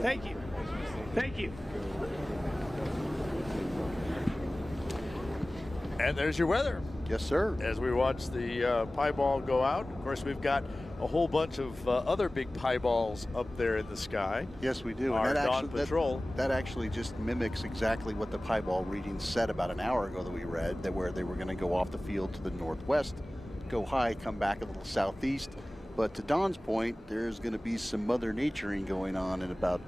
Thank you. Thank you. And there's your weather. Yes, sir. As we watch the pie ball go out, of course, we've got a whole bunch of other big pie balls up there in the sky. Yes, we do. Our And that dawn actually, patrol. that actually just mimics exactly what the pie ball reading said about an hour ago that we read, that where they were going to go off the field to the northwest, go high, come back a little southeast. But to Don's point, there's going to be some Mother Naturing going on in about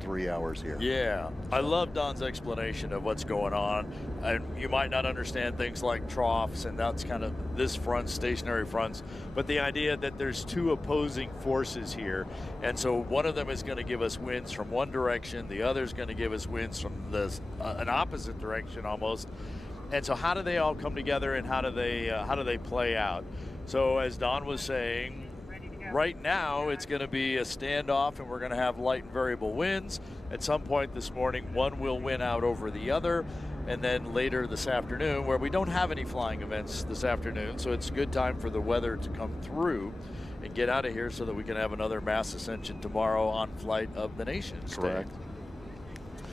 3 hours here. Yeah, I love Don's explanation of what's going on. And you might not understand things like troughs, and that's kind of this front, stationary fronts, but the idea that there's two opposing forces here. And so one of them is going to give us winds from one direction, the other is going to give us winds from an opposite direction almost. And so how do they all come together, and how do they play out? So as Don was saying, right now, it's going to be a standoff, and we're going to have light and variable winds. At some point this morning, one will win out over the other, and then later this afternoon, where we don't have any flying events this afternoon, so it's a good time for the weather to come through and get out of here so that we can have another mass ascension tomorrow on Flight of the Nations. Correct.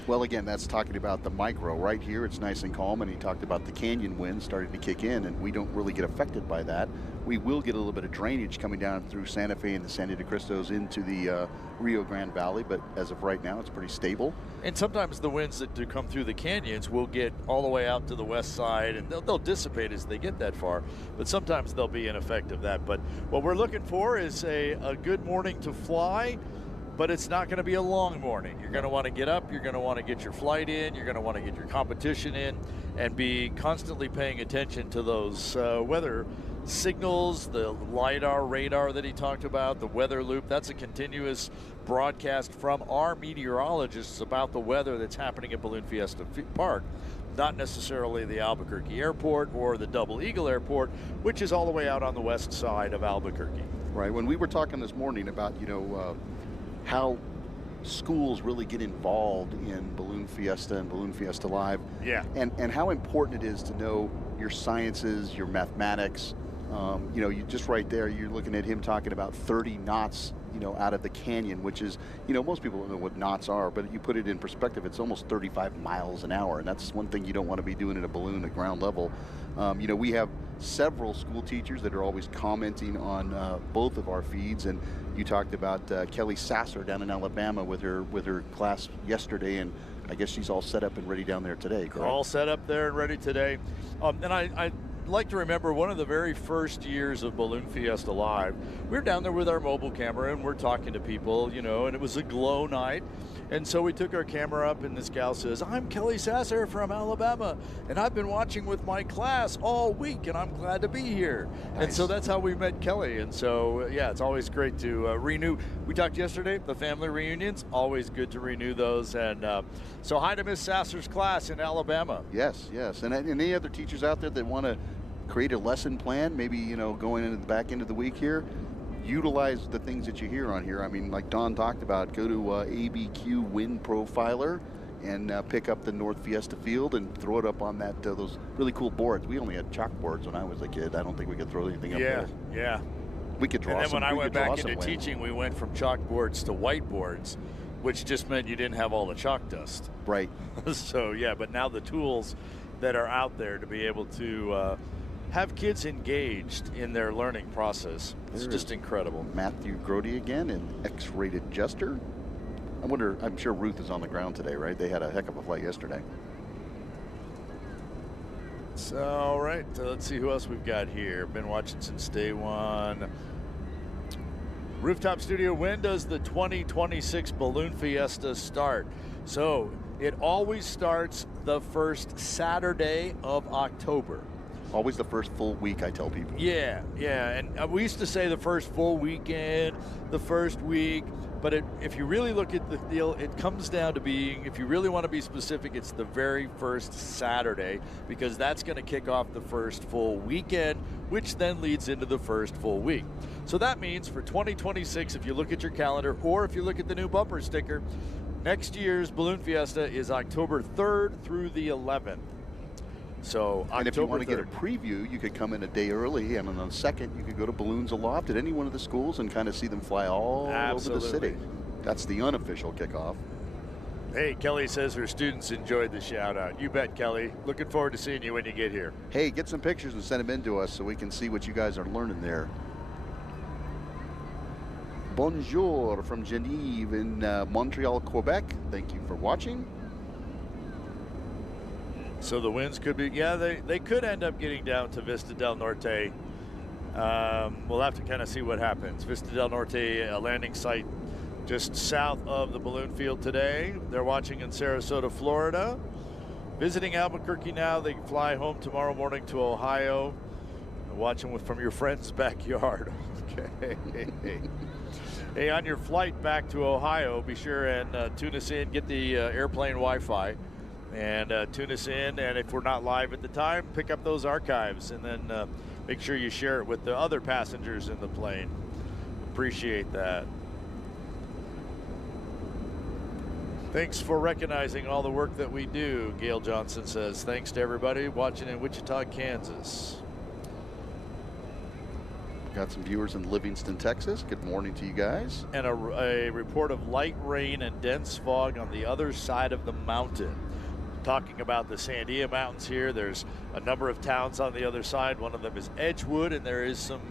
Well, again, that's talking about the micro. Right here, it's nice and calm, and he talked about the canyon wind starting to kick in, and we don't really get affected by that. We will get a little bit of drainage coming down through Santa Fe and the San Diego Cristos into the Rio Grande Valley, but as of right now, it's pretty stable. And sometimes the winds that do come through the canyons will get all the way out to the west side, and they'll dissipate as they get that far, but sometimes they'll be an effect of that. But what we're looking for is a good morning to fly, but it's not going to be a long morning. You're going to want to get up, you're going to want to get your flight in, you're going to want to get your competition in, and be constantly paying attention to those weather signals, the LIDAR, radar that he talked about, the weather loop. That's a continuous broadcast from our meteorologists about the weather that's happening at Balloon Fiesta Park, not necessarily the Albuquerque Airport or the Double Eagle Airport, which is all the way out on the west side of Albuquerque. Right. When we were talking this morning about, how schools really get involved in Balloon Fiesta and Balloon Fiesta Live. Yeah. And how important it is to know your sciences, your mathematics. You just right there, you're looking at him talking about 30 knots, out of the canyon, which is, most people don't know what knots are, but you put it in perspective, it's almost 35 miles an hour. And that's one thing you don't want to be doing in a balloon at ground level. We have several school teachers that are always commenting on both of our feeds, and you talked about Kelly Sasser down in Alabama with her class yesterday, and I guess she's all set up and ready down there today. Correct? All set up there and ready today. And I like to remember one of the very first years of Balloon Fiesta Live. We were down there with our mobile camera, and we're talking to people, and it was a glow night. And so we took our camera up, and this gal says, "I'm Kelly Sasser from Alabama, and I've been watching with my class all week, and I'm glad to be here." Nice. And so that's how we met Kelly. And so, yeah, it's always great to renew. We talked yesterday, the family reunions, always good to renew those. And so hi to Miss Sasser's class in Alabama. Yes. And any other teachers out there that want to create a lesson plan, maybe, going into the back end of the week here, utilize the things that you hear on here. I mean, like Don talked about, go to ABQ Wind Profiler and pick up the North Fiesta Field and throw it up on that those really cool boards. We only had chalkboards when I was a kid. I don't think we could throw anything up there. Yeah. We could draw. And then when I went back into teaching, we went from chalkboards to whiteboards, which just meant you didn't have all the chalk dust. Right. So yeah, but now the tools that are out there to be able to have kids engaged in their learning process. It's just incredible. Matthew Grody again in X-rated Jester. I'm sure Ruth is on the ground today, right? They had a heck of a flight yesterday. So, all right, let's see who else we've got here. Been watching since day one. Rooftop Studio, when does the 2026 Balloon Fiesta start? So it always starts the first Saturday of October. Always the first full week, I tell people. Yeah, and we used to say the first full weekend, the first week, but if you really look at the deal, it comes down to being, if you really want to be specific, it's the very first Saturday, because that's going to kick off the first full weekend, which then leads into the first full week. So that means for 2026, if you look at your calendar, or if you look at the new bumper sticker, next year's Balloon Fiesta is October 3rd through the 11th. So and if you want to 3rd. get a preview, you could come in a day early, and on the 2nd, you could go to Balloons Aloft at any one of the schools and kind of see them fly all over the city. That's the unofficial kickoff. Hey, Kelly says her students enjoyed the shout out. You bet, Kelly. Looking forward to seeing you when you get here. Hey, get some pictures and send them in to us so we can see what you guys are learning there. Bonjour from Genève in Montreal, Quebec. Thank you for watching. So the winds could be, yeah, they could end up getting down to Vista del Norte. We'll have to kind of see what happens. Vista del Norte, a landing site just south of the balloon field today. They're watching in Sarasota, Florida. Visiting Albuquerque now. They fly home tomorrow morning to Ohio. Watching from your friend's backyard. Okay. Hey, on your flight back to Ohio, be sure and tune us in. Get the airplane Wi-Fi and tune us in. And if we're not live at the time, pick up those archives and then make sure you share it with the other passengers in the plane. Appreciate that. Thanks for recognizing all the work that we do, Gail Johnson says. Thanks to everybody watching in Wichita, Kansas. Got some viewers in Livingston, Texas. Good morning to you guys. And a report of light rain and dense fog on the other side of the mountain. Talking about the Sandia Mountains here. There's a number of towns on the other side. One of them is Edgewood, and there is some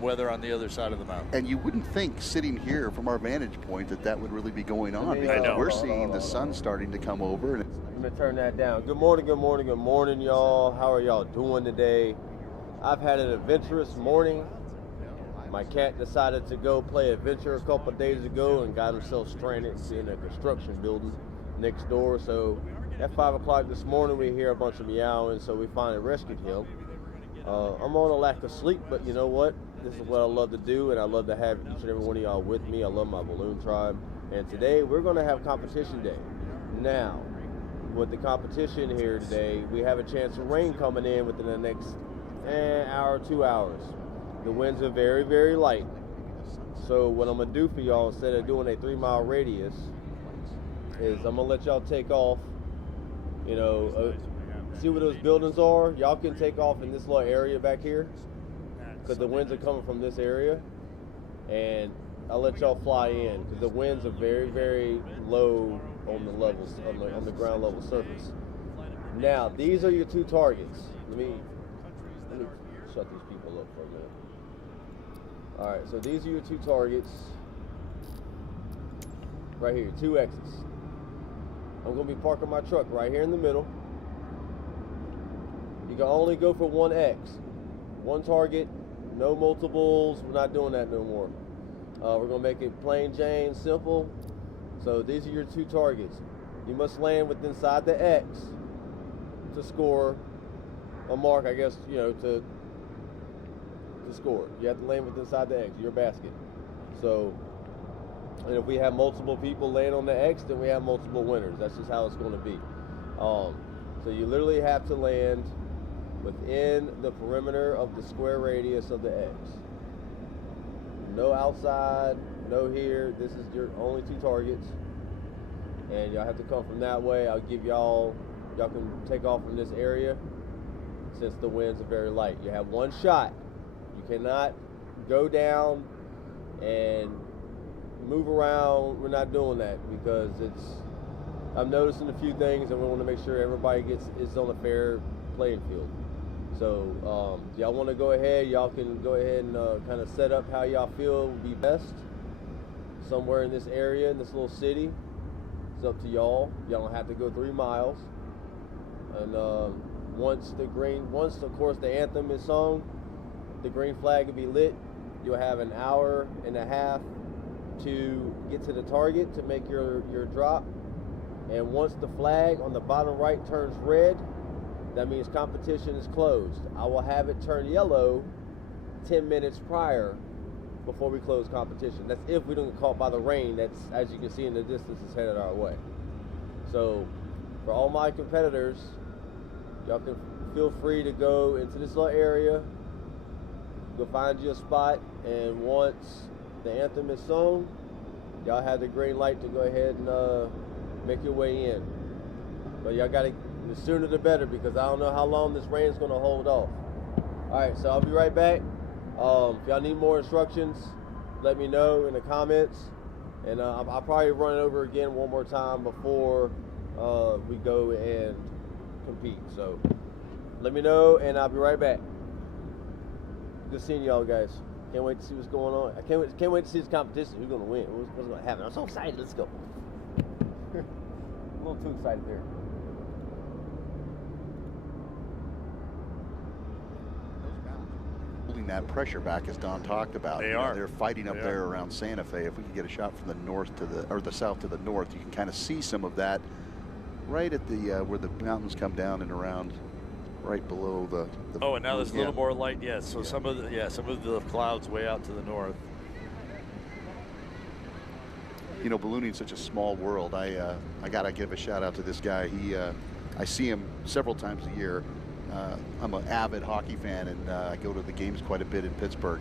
weather on the other side of the mountain. And you wouldn't think, sitting here from our vantage point, that would really be going on, because we're seeing the sun starting to come over. And I'm gonna turn that down. Good morning, good morning, good morning, y'all. How are y'all doing today? I've had an adventurous morning. My cat decided to go play adventure a couple of days ago and got himself stranded in a construction building next door. So at 5 o'clock this morning, we hear a bunch of meowing, so we finally rescued him. I'm on a lack of sleep, but you know what? This is what I love to do, and I love to have each and every one of y'all with me. I love my balloon tribe. And today, we're going to have competition day. Now, with the competition here today, we have a chance of rain coming in within the next hour, 2 hours. The winds are very, very light. So what I'm going to do for y'all, instead of doing a 3-mile radius, is I'm going to let y'all take off. You know, see where those buildings are? Y'all can take off in this little area back here because the winds are coming from this area. And I'll let y'all fly in because the winds are very, very low on the levels, on the ground level surface. Now, these are your two targets. Let me shut these people up for a minute. All right, so these are your two targets right here, 2 X's. I'm going to be parking my truck right here in the middle. You can only go for 1 X. 1 target, no multiples. We're not doing that no more. We're going to make it plain Jane, simple. So these are your 2 targets. You must land within inside the X to score a mark, I guess, you know, to score. You have to land within inside the X, your basket. So, and if we have multiple people land on the X, then we have multiple winners. That's just how it's going to be. So you literally have to land within the perimeter of the square radius of the X. No outside, no here. This is your only 2 targets. And y'all have to come from that way. I'll give y'all can take off from this area since the winds are very light. You have 1 shot. You cannot go down and move around. We're not doing that because I'm noticing a few things and we want to make sure everybody is on a fair playing field. So y'all want to go ahead, y'all can go ahead and kind of set up how y'all feel would be best somewhere in this area, in this little city. It's up to y'all. Y'all don't have to go 3 miles. And once of course the anthem is sung, the green flag will be lit. You'll have an hour and a half to get to the target to make your drop. And once the flag on the bottom right turns red, that means competition is closed. I will have it turn yellow 10 minutes prior before we close competition. That's if we don't get caught by the rain that's, as you can see in the distance, is headed our way. So for all my competitors, y'all can feel free to go into this little area, go find you a spot, and once the anthem is sung, y'all have the green light to go ahead and make your way in. But y'all gotta, the sooner the better, because I don't know how long this rain is gonna hold off. All right, so I'll be right back. If y'all need more instructions, let me know in the comments, And I'll probably run it over again one more time before we go and compete. So let me know, and I'll be right back. Good seeing y'all guys. Can't wait to see what's going on. I can't wait to see this competition. Who's gonna win? What's gonna happen? I'm so excited. Let's go. A little too excited there. Holding that pressure back, as Don talked about. They You know, are. they're fighting up there around Santa Fe. If we can get a shot from the north to the south to the north, you can kind of see some of that right at the where the mountains come down and around, right below the Oh, and now there's a little more light. Yes, so some of the clouds way out to the north. You know, ballooning is such a small world. I gotta give a shout out to this guy. I see him several times a year. I'm an avid hockey fan, and I go to the games quite a bit in Pittsburgh.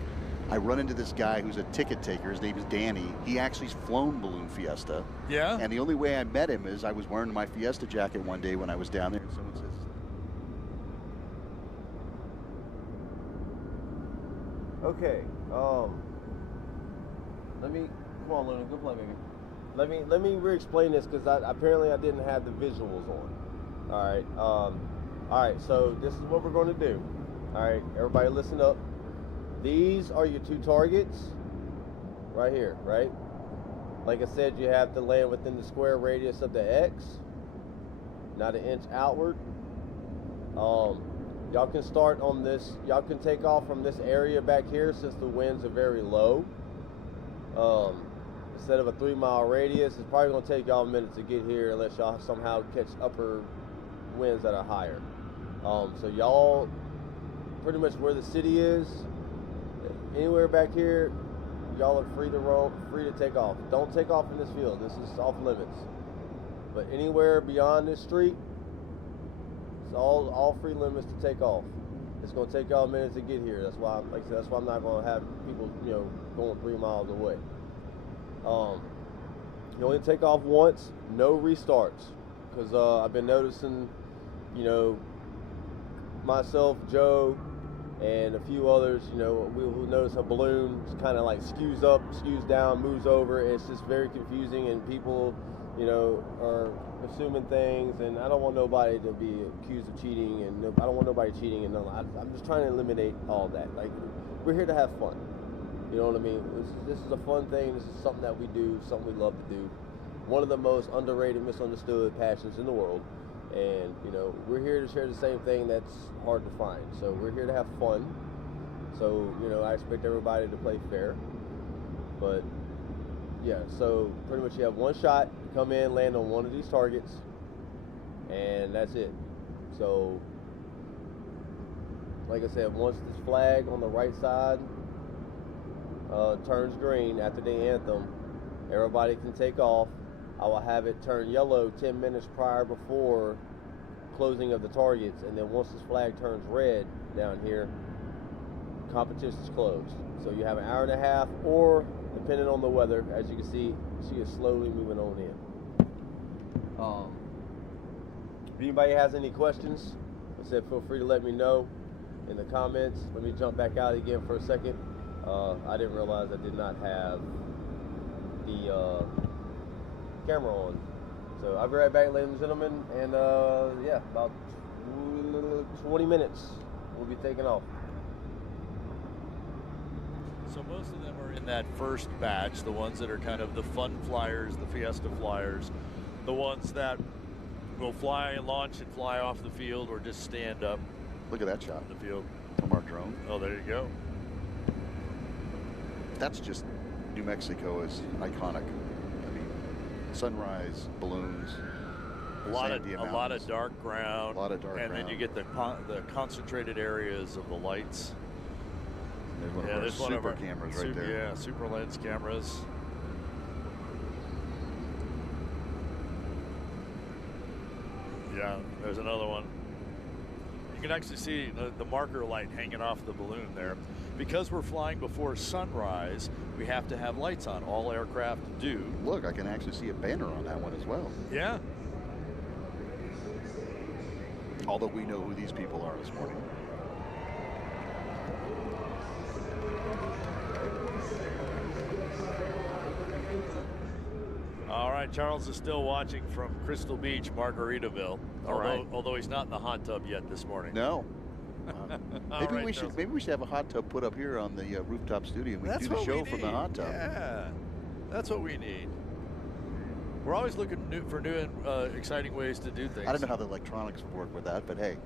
I run into this guy who's a ticket taker. His name is Danny. He actually's flown Balloon Fiesta. Yeah. And the only way I met him is I was wearing my Fiesta jacket one day when I was down there, and someone says, Okay. Come on, Luna, go play, baby. Let me re-explain this because apparently I didn't have the visuals on. All right. So this is what we're going to do. All right, everybody, listen up. These are your two targets, right here, right? Like I said, you have to land within the square radius of the X, not an inch outward. Y'all can start on this. Y'all can take off from this area back here since the winds are very low. Instead of a 3-mile radius, it's probably gonna take y'all a minute to get here unless y'all somehow catch upper winds that are higher. So y'all, pretty much where the city is, anywhere back here, y'all are free to roll, free to take off. Don't take off in this field. This is off limits. But anywhere beyond this street, it's all free limits to take off. It's gonna take y'all a minute to get here. That's why, like I said, that's why I'm not gonna have people, going 3 miles away. You only take off once, no restarts, because I've been noticing, myself, Joe, and a few others, we'll notice a balloon kind of like skews up, skews down, moves over. It's just very confusing, and people, are assuming things, and I don't want nobody to be accused of cheating, and I don't want nobody cheating, and I'm just trying to eliminate all that. Like, we're here to have fun. You know what I mean? This is a fun thing. This is something that we do, something we love to do. One of the most underrated, misunderstood passions in the world. And, we're here to share the same thing that's hard to find. So we're here to have fun. So, I expect everybody to play fair. But, yeah, so pretty much you have one shot, come in, land on one of these targets, and that's it. So, like I said, once this flag on the right side turns green after the anthem, everybody can take off. I will have it turn yellow 10 minutes prior before closing of the targets, and then once this flag turns red down here, competition's closed. So you have an hour and a half, or depending on the weather, as you can see, she is slowly moving on in. If anybody has any questions, like I said, feel free to let me know in the comments. Let me jump back out again for a second. I didn't realize I did not have the camera on. So I'll be right back, ladies and gentlemen, and yeah, about 20 minutes we'll be taking off. So most of them are in that first batch, the ones that are kind of the fun flyers, the Fiesta flyers, the ones that will fly and launch and fly off the field or just stand up. Look at that shot in the field from our drone. Oh, there you go. That's just, New Mexico is iconic. I mean, sunrise, balloons, a lot of dark ground, and then you get the concentrated areas of the lights. There's one of our super cameras right there. Yeah, super lens cameras. Yeah, there's another one. You can actually see the marker light hanging off the balloon there. Because we're flying before sunrise, we have to have lights on. All aircraft do. Look, I can actually see a banner on that one as well. Yeah. Although we know who these people are this morning. right, Charles is still watching from Crystal Beach, Margaritaville. Although he's not in the hot tub yet this morning. No. Maybe right, we should have a hot tub put up here on the rooftop studio. We can do the show from the hot tub. Yeah, that's what we need. We're always looking for new and exciting ways to do things. I don't know how the electronics work with that, but hey,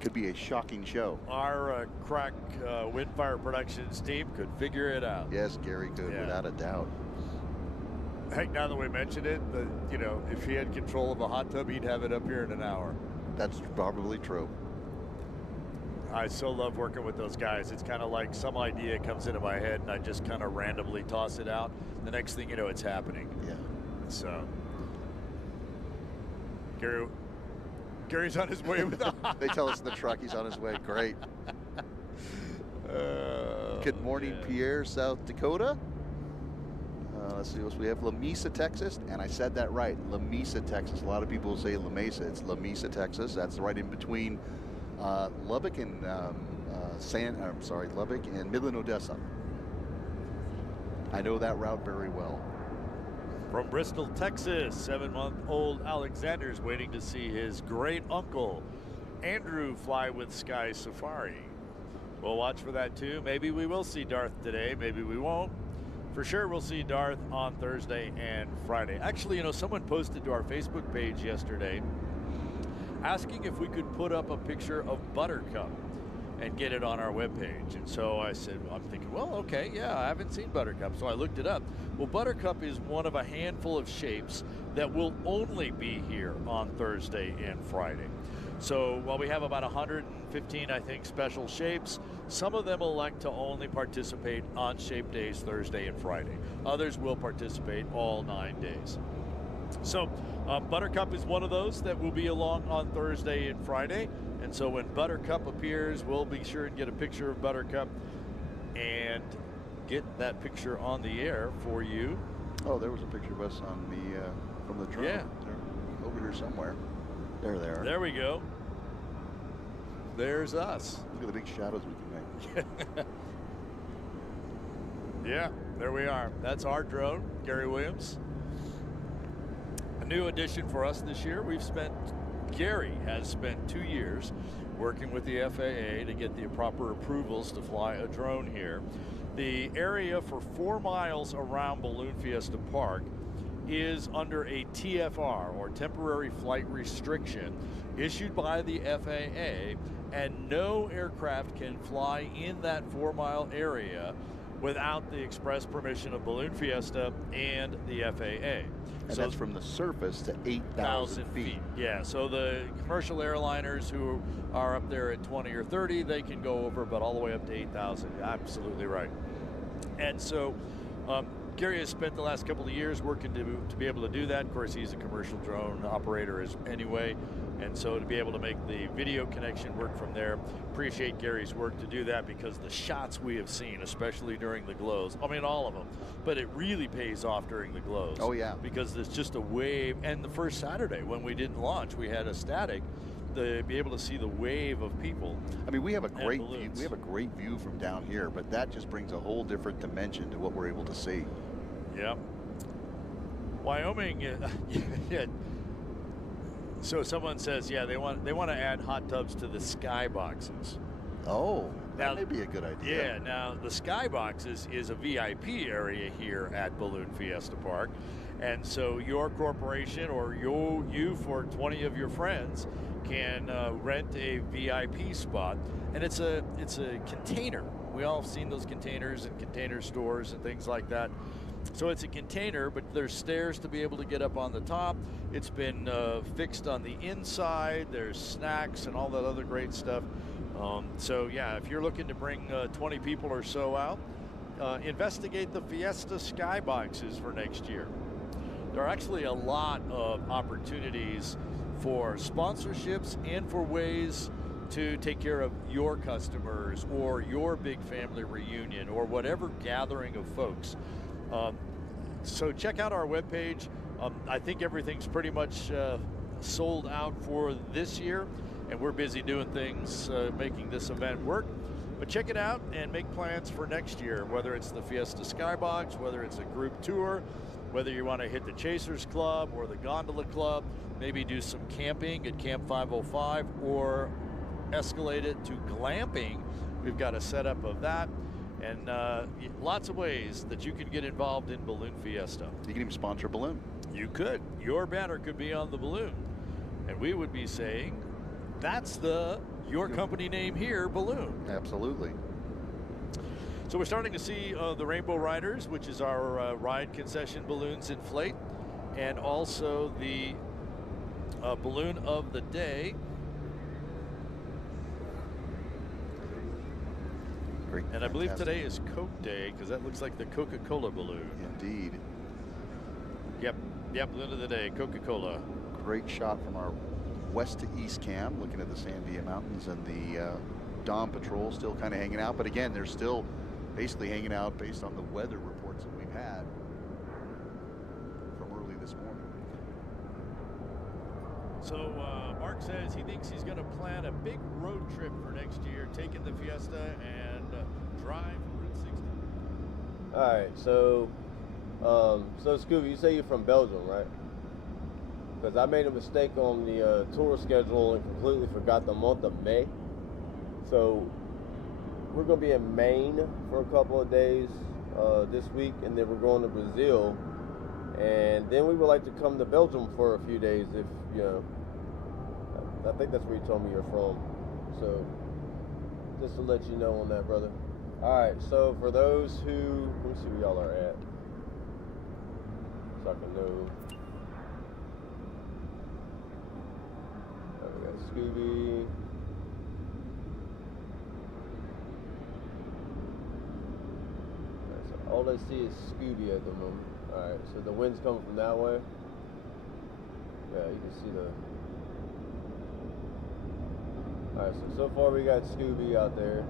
could be a shocking show. Our crack Windfire Productions team could figure it out. Yes, Gary could, without a doubt. Heck, now that we mentioned it, you know, if he had control of a hot tub, he'd have it up here in an hour. That's probably true. I so love working with those guys. It's kind of like some idea comes into my head and I just kind of randomly toss it out. The next thing you know, it's happening. Yeah. So, Gary's on his way with the They tell us in the truck he's on his way. Great. Good morning, Pierre, South Dakota. Let's see what we have. La Mesa, Texas, and I said that right. La Mesa, Texas. A lot of people say La Mesa. It's La Mesa, Texas. That's right in between Lubbock and Lubbock and Midland, Odessa. I know that route very well. From Bristol, Texas, 7-month-old Alexander's waiting to see his great uncle Andrew fly with Sky Safari. We'll watch for that too. Maybe we will see Darth today. Maybe we won't. For sure, we'll see Darth on Thursday and Friday. Actually, you know, someone posted to our Facebook page yesterday asking if we could put up a picture of Buttercup and get it on our webpage. And so I said, well, I'm thinking, well, okay, yeah, I haven't seen Buttercup. So I looked it up. Well, Buttercup is one of a handful of shapes that will only be here on Thursday and Friday. So while we have about 115, I think, special shapes, some of them elect to only participate on shape days, Thursday and Friday. Others will participate all 9 days. So Buttercup is one of those that will be along on Thursday and Friday. And so when Buttercup appears, we'll be sure and get a picture of Buttercup and get that picture on the air for you. Oh, there was a picture of us on the from the drone. Yeah. They're over here somewhere. There they are. There we go. There's us. Look at the big shadows we can make. Yeah, there we are. That's our drone, Gary Williams. A new addition for us this year. Gary has spent 2 years working with the FAA to get the proper approvals to fly a drone here. The area for 4 miles around Balloon Fiesta Park is under a TFR, or temporary flight restriction, issued by the FAA, and no aircraft can fly in that 4-mile area without the express permission of Balloon Fiesta and the FAA. And so that's from the surface to 8,000 feet. Yeah, so the commercial airliners who are up there at 20 or 30, they can go over, but all the way up to 8,000. Absolutely right. And so Gary has spent the last couple of years working to be able to do that. Of course, he's a commercial drone operator anyway. And so to be able to make the video connection work from there, appreciate Gary's work to do that, because the shots we have seen, especially during the glows, I mean, all of them, but it really pays off during the glows. Oh, yeah. Because there's just a wave. And the first Saturday when we didn't launch, we had a static, to be able to see the wave of people. I mean, we have a great view. We have a great view from down here, but that just brings a whole different dimension to what we're able to see. Yep. Wyoming, yeah. So someone says, yeah, they want to add hot tubs to the skyboxes. Oh, that may be a good idea. Yeah, now the skyboxes is a VIP area here at Balloon Fiesta Park. And so your corporation or you for 20 of your friends can rent a VIP spot. And it's a container. We all have seen those containers in container stores and things like that. So it's a container, but there's stairs to be able to get up on the top. It's been fixed on the inside. There's snacks and all that other great stuff. So yeah, if you're looking to bring 20 people or so out, investigate the Fiesta Skyboxes for next year. There are actually a lot of opportunities for sponsorships and for ways to take care of your customers or your big family reunion or whatever gathering of folks. So check out our webpage. I think everything's pretty much sold out for this year, and we're busy doing things, making this event work. But check it out and make plans for next year, whether it's the Fiesta Skybox, whether it's a group tour, whether you want to hit the Chasers Club or the Gondola Club, maybe do some camping at Camp 505 or escalate it to glamping. We've got a setup of that, and lots of ways that you can get involved in Balloon Fiesta. You can even sponsor a balloon. You could. Your banner could be on the balloon, and we would be saying, that's your company name here, Balloon. Absolutely. So we're starting to see the Rainbow Riders, which is our ride concession balloons inflate, and also the balloon of the day. Great. And I believe today is Coke Day, because that looks like the Coca-Cola balloon. Indeed. Yep, balloon of the day, Coca-Cola. Great shot from our west to east cam, looking at the Sandia Mountains and the Dawn Patrol still kind of hanging out. But again, they're still basically hanging out based on the weather reports that we've had from early this morning. So Mark says he thinks he's going to plan a big road trip for next year, taking the Fiesta and drive Route 60. All right, so Scooby, you say you're from Belgium, right? Because I made a mistake on the tour schedule and completely forgot the month of May. So we're going to be in Maine for a couple of days this week, and then we're going to Brazil, and then we would like to come to Belgium for a few days if, you know, I think that's where you told me you're from. So just to let you know on that, brother. All right, so for those who, let me see where y'all are at, so I can know. We got Scooby. Right, so all I see is Scooby at the moment. Alright, so the wind's coming from that way. Yeah, you can see the... Alright, so far we got Scooby out there.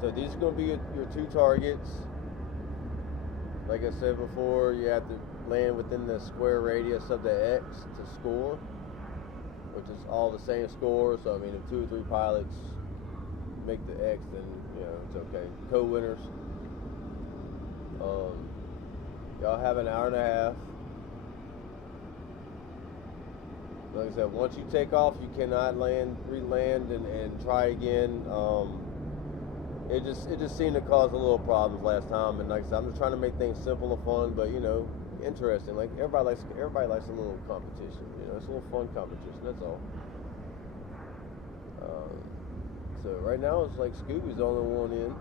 So these are going to be your two targets. Like I said before, you have to land within the square radius of the X to score, which is all the same score. So I mean, if 2 or 3 pilots make the X, then you know it's okay. Co-winners. Y'all have an hour and a half. Like I said, once you take off, you cannot re-land and try again. It just seemed to cause a little problems last time, and like I said, I'm just trying to make things simple and fun, but you know, interesting. Like everybody likes a little competition. You know, it's a little fun competition. That's all. So right now it's like Scooby's the only one in.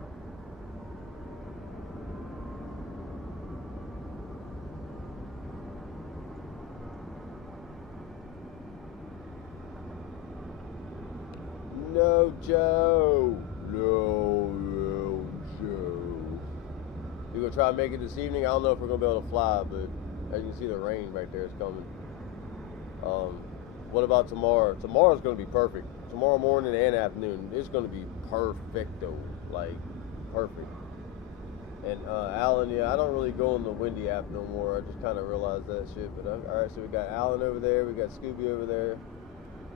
No, Joe. No, Joe. We're gonna try to make it this evening. I don't know if we're gonna be able to fly, but as you can see, the rain right there is coming. What about tomorrow? Tomorrow's gonna be perfect. Tomorrow morning and afternoon, it's gonna be perfecto, like perfect. And Alan, yeah, I don't really go on the Windy app no more. I just kind of realized that shit. But all right, so we got Alan over there, we got Scooby over there.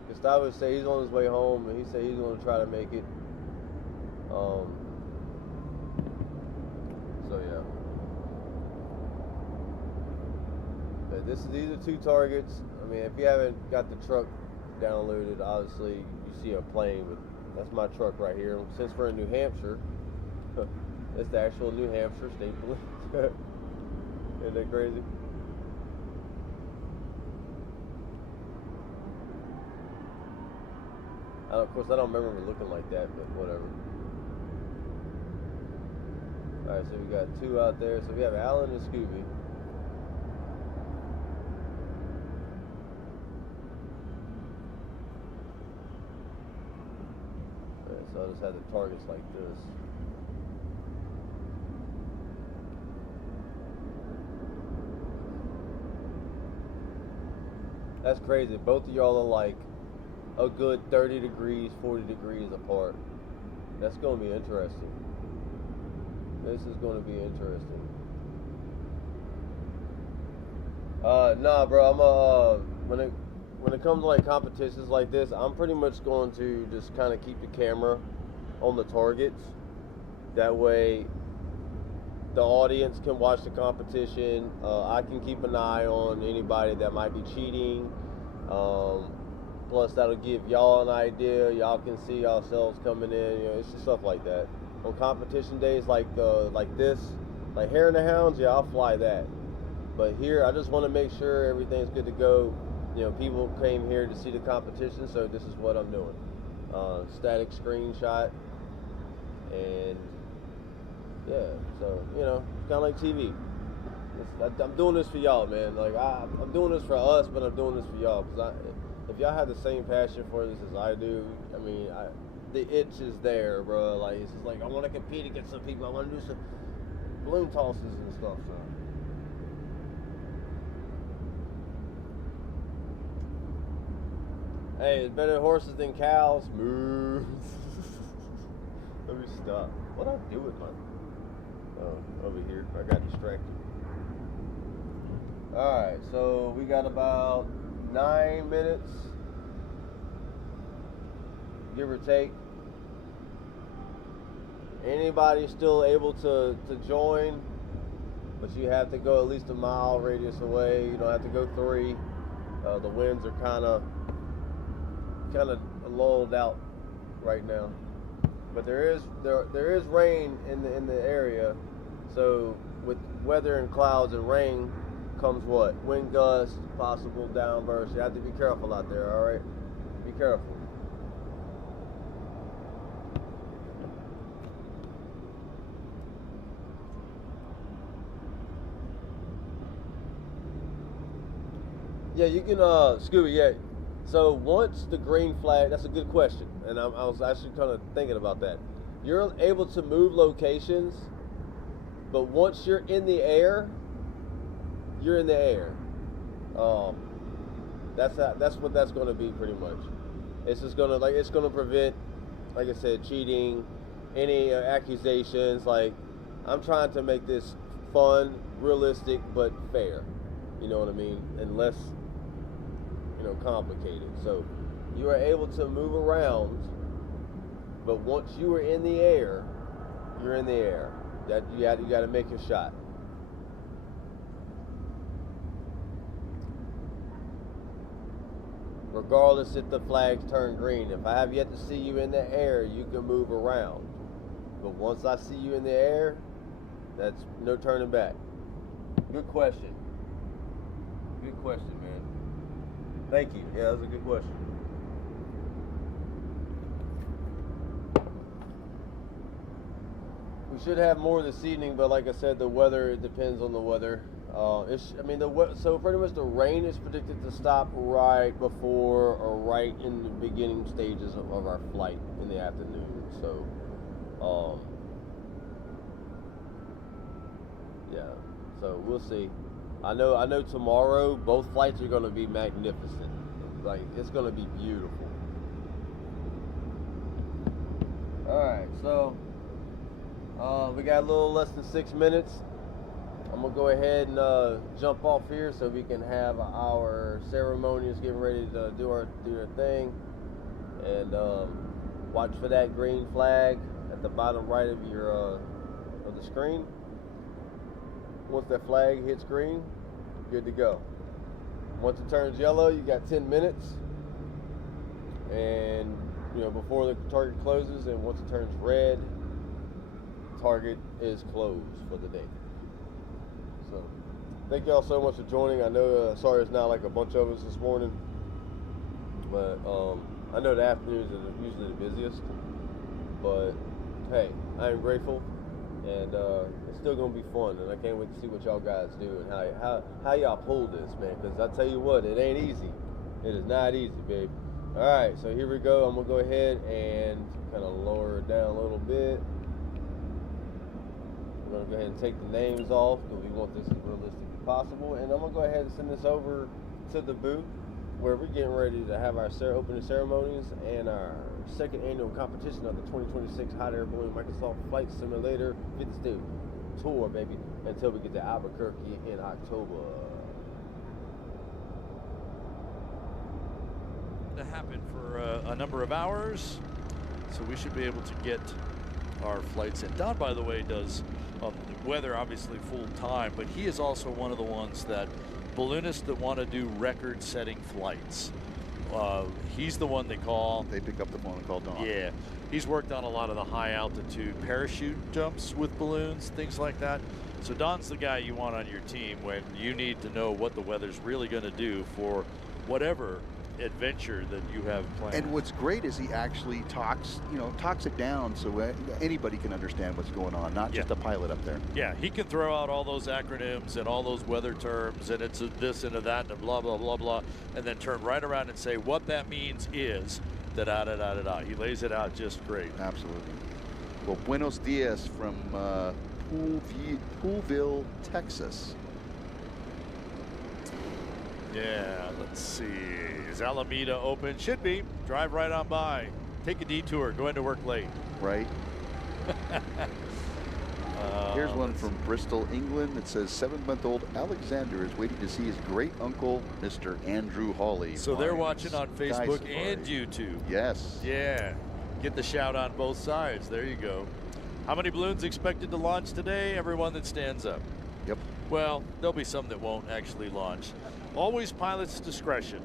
Gustavo said he's on his way home, and he said he's going to try to make it. So yeah. But these are 2 targets. I mean, if you haven't got the truck downloaded, obviously you see a plane, but that's my truck right here. Since we're in New Hampshire, it's the actual New Hampshire state balloon. Isn't that crazy? Of course, I don't remember it looking like that, but whatever. Alright, so we got 2 out there. So we have Alan and Scooby. Alright, so I'll just have the targets like this. That's crazy. Both of y'all are like a good 30 degrees, 40 degrees apart. That's going to be interesting. This is going to be interesting. Nah, bro, when it comes to like competitions like this, I'm pretty much going to just kind of keep the camera on the targets. That way, the audience can watch the competition. I can keep an eye on anybody that might be cheating. Plus, that'll give y'all an idea. Y'all can see yourselves coming in. You know, it's just stuff like that. On competition days like this, like Hare and the Hounds, yeah, I'll fly that. But here, I just want to make sure everything's good to go. You know, people came here to see the competition, so this is what I'm doing. Static screenshot, and yeah, so, you know, it's kind of like TV. I'm doing this for y'all, man. Like, I'm doing this for us, but I'm doing this for y'all. Because if y'all have the same passion for this as I do, I mean, the itch is there, bro. Like, it's just like, I want to compete against some people. I want to do some balloon tosses and stuff, so. Hey, it's better horses than cows. Moo. Let me stop. What I do with my... Oh, over here. I got distracted. Alright, so we got about 9 minutes, give or take. Anybody still able to join, but you have to go at least a mile radius away. You don't have to go 3. The winds are kind of lulled out right now, but there is rain in the area. So with weather and clouds and rain comes what? Wind gusts, possible downbursts. You have to be careful out there, all right? Be careful. Yeah, you can, Scooby, yeah. So once the green flag, that's a good question, and I was actually kind of thinking about that. You're able to move locations, but once you're in the air, you're in the air. That's what that's going to be pretty much. It's just going to it's going to prevent, like I said, cheating, any accusations. Like, I'm trying to make this fun, realistic, but fair. You know what I mean? And less, complicated. So you are able to move around, but once you are in the air, you're in the air. That you got to make your shot. Regardless if the flags turn green. If I have yet to see you in the air, you can move around. But once I see you in the air, that's no turning back. Good question. Good question, man. Thank you. Yeah, that was a good question. We should have more this evening, but like I said, the weather, it depends on the weather. So pretty much the rain is predicted to stop right before or right in the beginning stages of our flight in the afternoon. So, yeah. So we'll see. I know tomorrow both flights are going to be magnificent. Like, it's going to be beautiful. All right, so we got a little less than 6 minutes. I'm gonna go ahead and jump off here so we can have our ceremonies getting ready to do our thing, and watch for that green flag at the bottom right of your of the screen. Once that flag hits green, good to go. Once it turns yellow, you got 10 minutes, and before the target closes, and once it turns red, target is closed for the day. So, thank y'all so much for joining. I know, sorry it's not like a bunch of us this morning, but I know the afternoons are usually the busiest, but hey, I am grateful, and it's still gonna be fun, and I can't wait to see what y'all guys do and how y'all pull this, man, because I tell you what, it ain't easy. It is not easy, babe. All right, so here we go. I'm gonna go ahead and kind of lower it down a little bit. We're going to go ahead and take the names off because we want this as realistic as possible. And I'm going to go ahead and send this over to the booth where we're getting ready to have our opening ceremonies and our second annual competition of the 2026 Hot Air Balloon Microsoft Flight Simulator 50 State Tour, baby, until we get to Albuquerque in October. To happen for a number of hours, so we should be able to get our flights in. Don, by the way, does weather obviously full time, but he is also one of the ones that balloonists that want to do record-setting flights. He's the one they call. They pick up the phone and call Don. Yeah, he's worked on a lot of the high-altitude parachute jumps with balloons, things like that. So Don's the guy you want on your team when you need to know what the weather's really going to do for whatever adventure that you have planned. And what's great is he actually talks it down so anybody can understand what's going on, not just a pilot up there. Yeah, he can throw out all those acronyms and all those weather terms, and it's a this and a that and a blah, blah, blah, blah, and then turn right around and say what that means is da-da-da-da-da-da. He lays it out just great. Absolutely. Well, buenos dias from Poolville, Texas. Yeah, let's see. Is Alameda open? Should be. Drive right on by. Take a detour. Go into work late. Right. Here's one from Bristol, England. It says 7-month-old Alexander is waiting to see his great uncle, Mr. Andrew Hawley. So they're watching on Facebook and YouTube. Yes. Yeah. Get the shout on both sides. There you go. How many balloons expected to launch today? Everyone that stands up. Yep. Well, there'll be some that won't actually launch. Always pilot's discretion.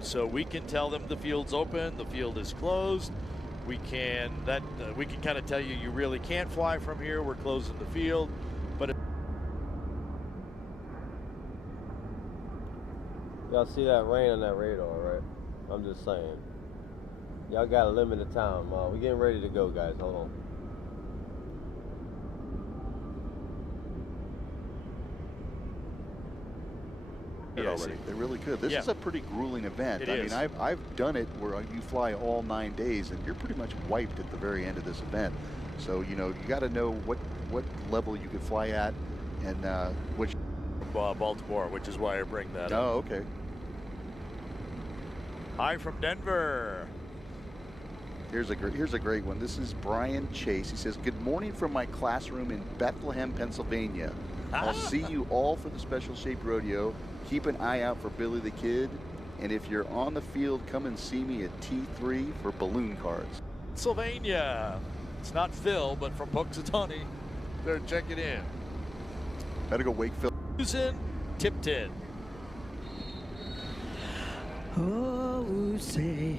So we can tell them the field's open, the field is closed. We can kind of tell you you really can't fly from here. We're closing the field. But y'all see that rain on that radar, right? I'm just saying. Y'all got a limited time. We're getting ready to go, guys. Hold on. Already. They're really good. This is a pretty grueling event. It is. is. I mean, I've done it where you fly all 9 days and you're pretty much wiped at the very end of this event. So, you know, you got to know what level you can fly at and which. Baltimore, which is why I bring that up. Oh, okay. Hi from Denver. Here's a great one. This is Brian Chase. He says, "Good morning from my classroom in Bethlehem, Pennsylvania. I'll see you all for the Special Shaped Rodeo. Keep an eye out for Billy the Kid. And if you're on the field, come and see me at T3 for balloon cards." Pennsylvania. It's not Phil, but from Punxsutawney. They're checking in. Better go wake Phil. Susan Tipton. Oh, say,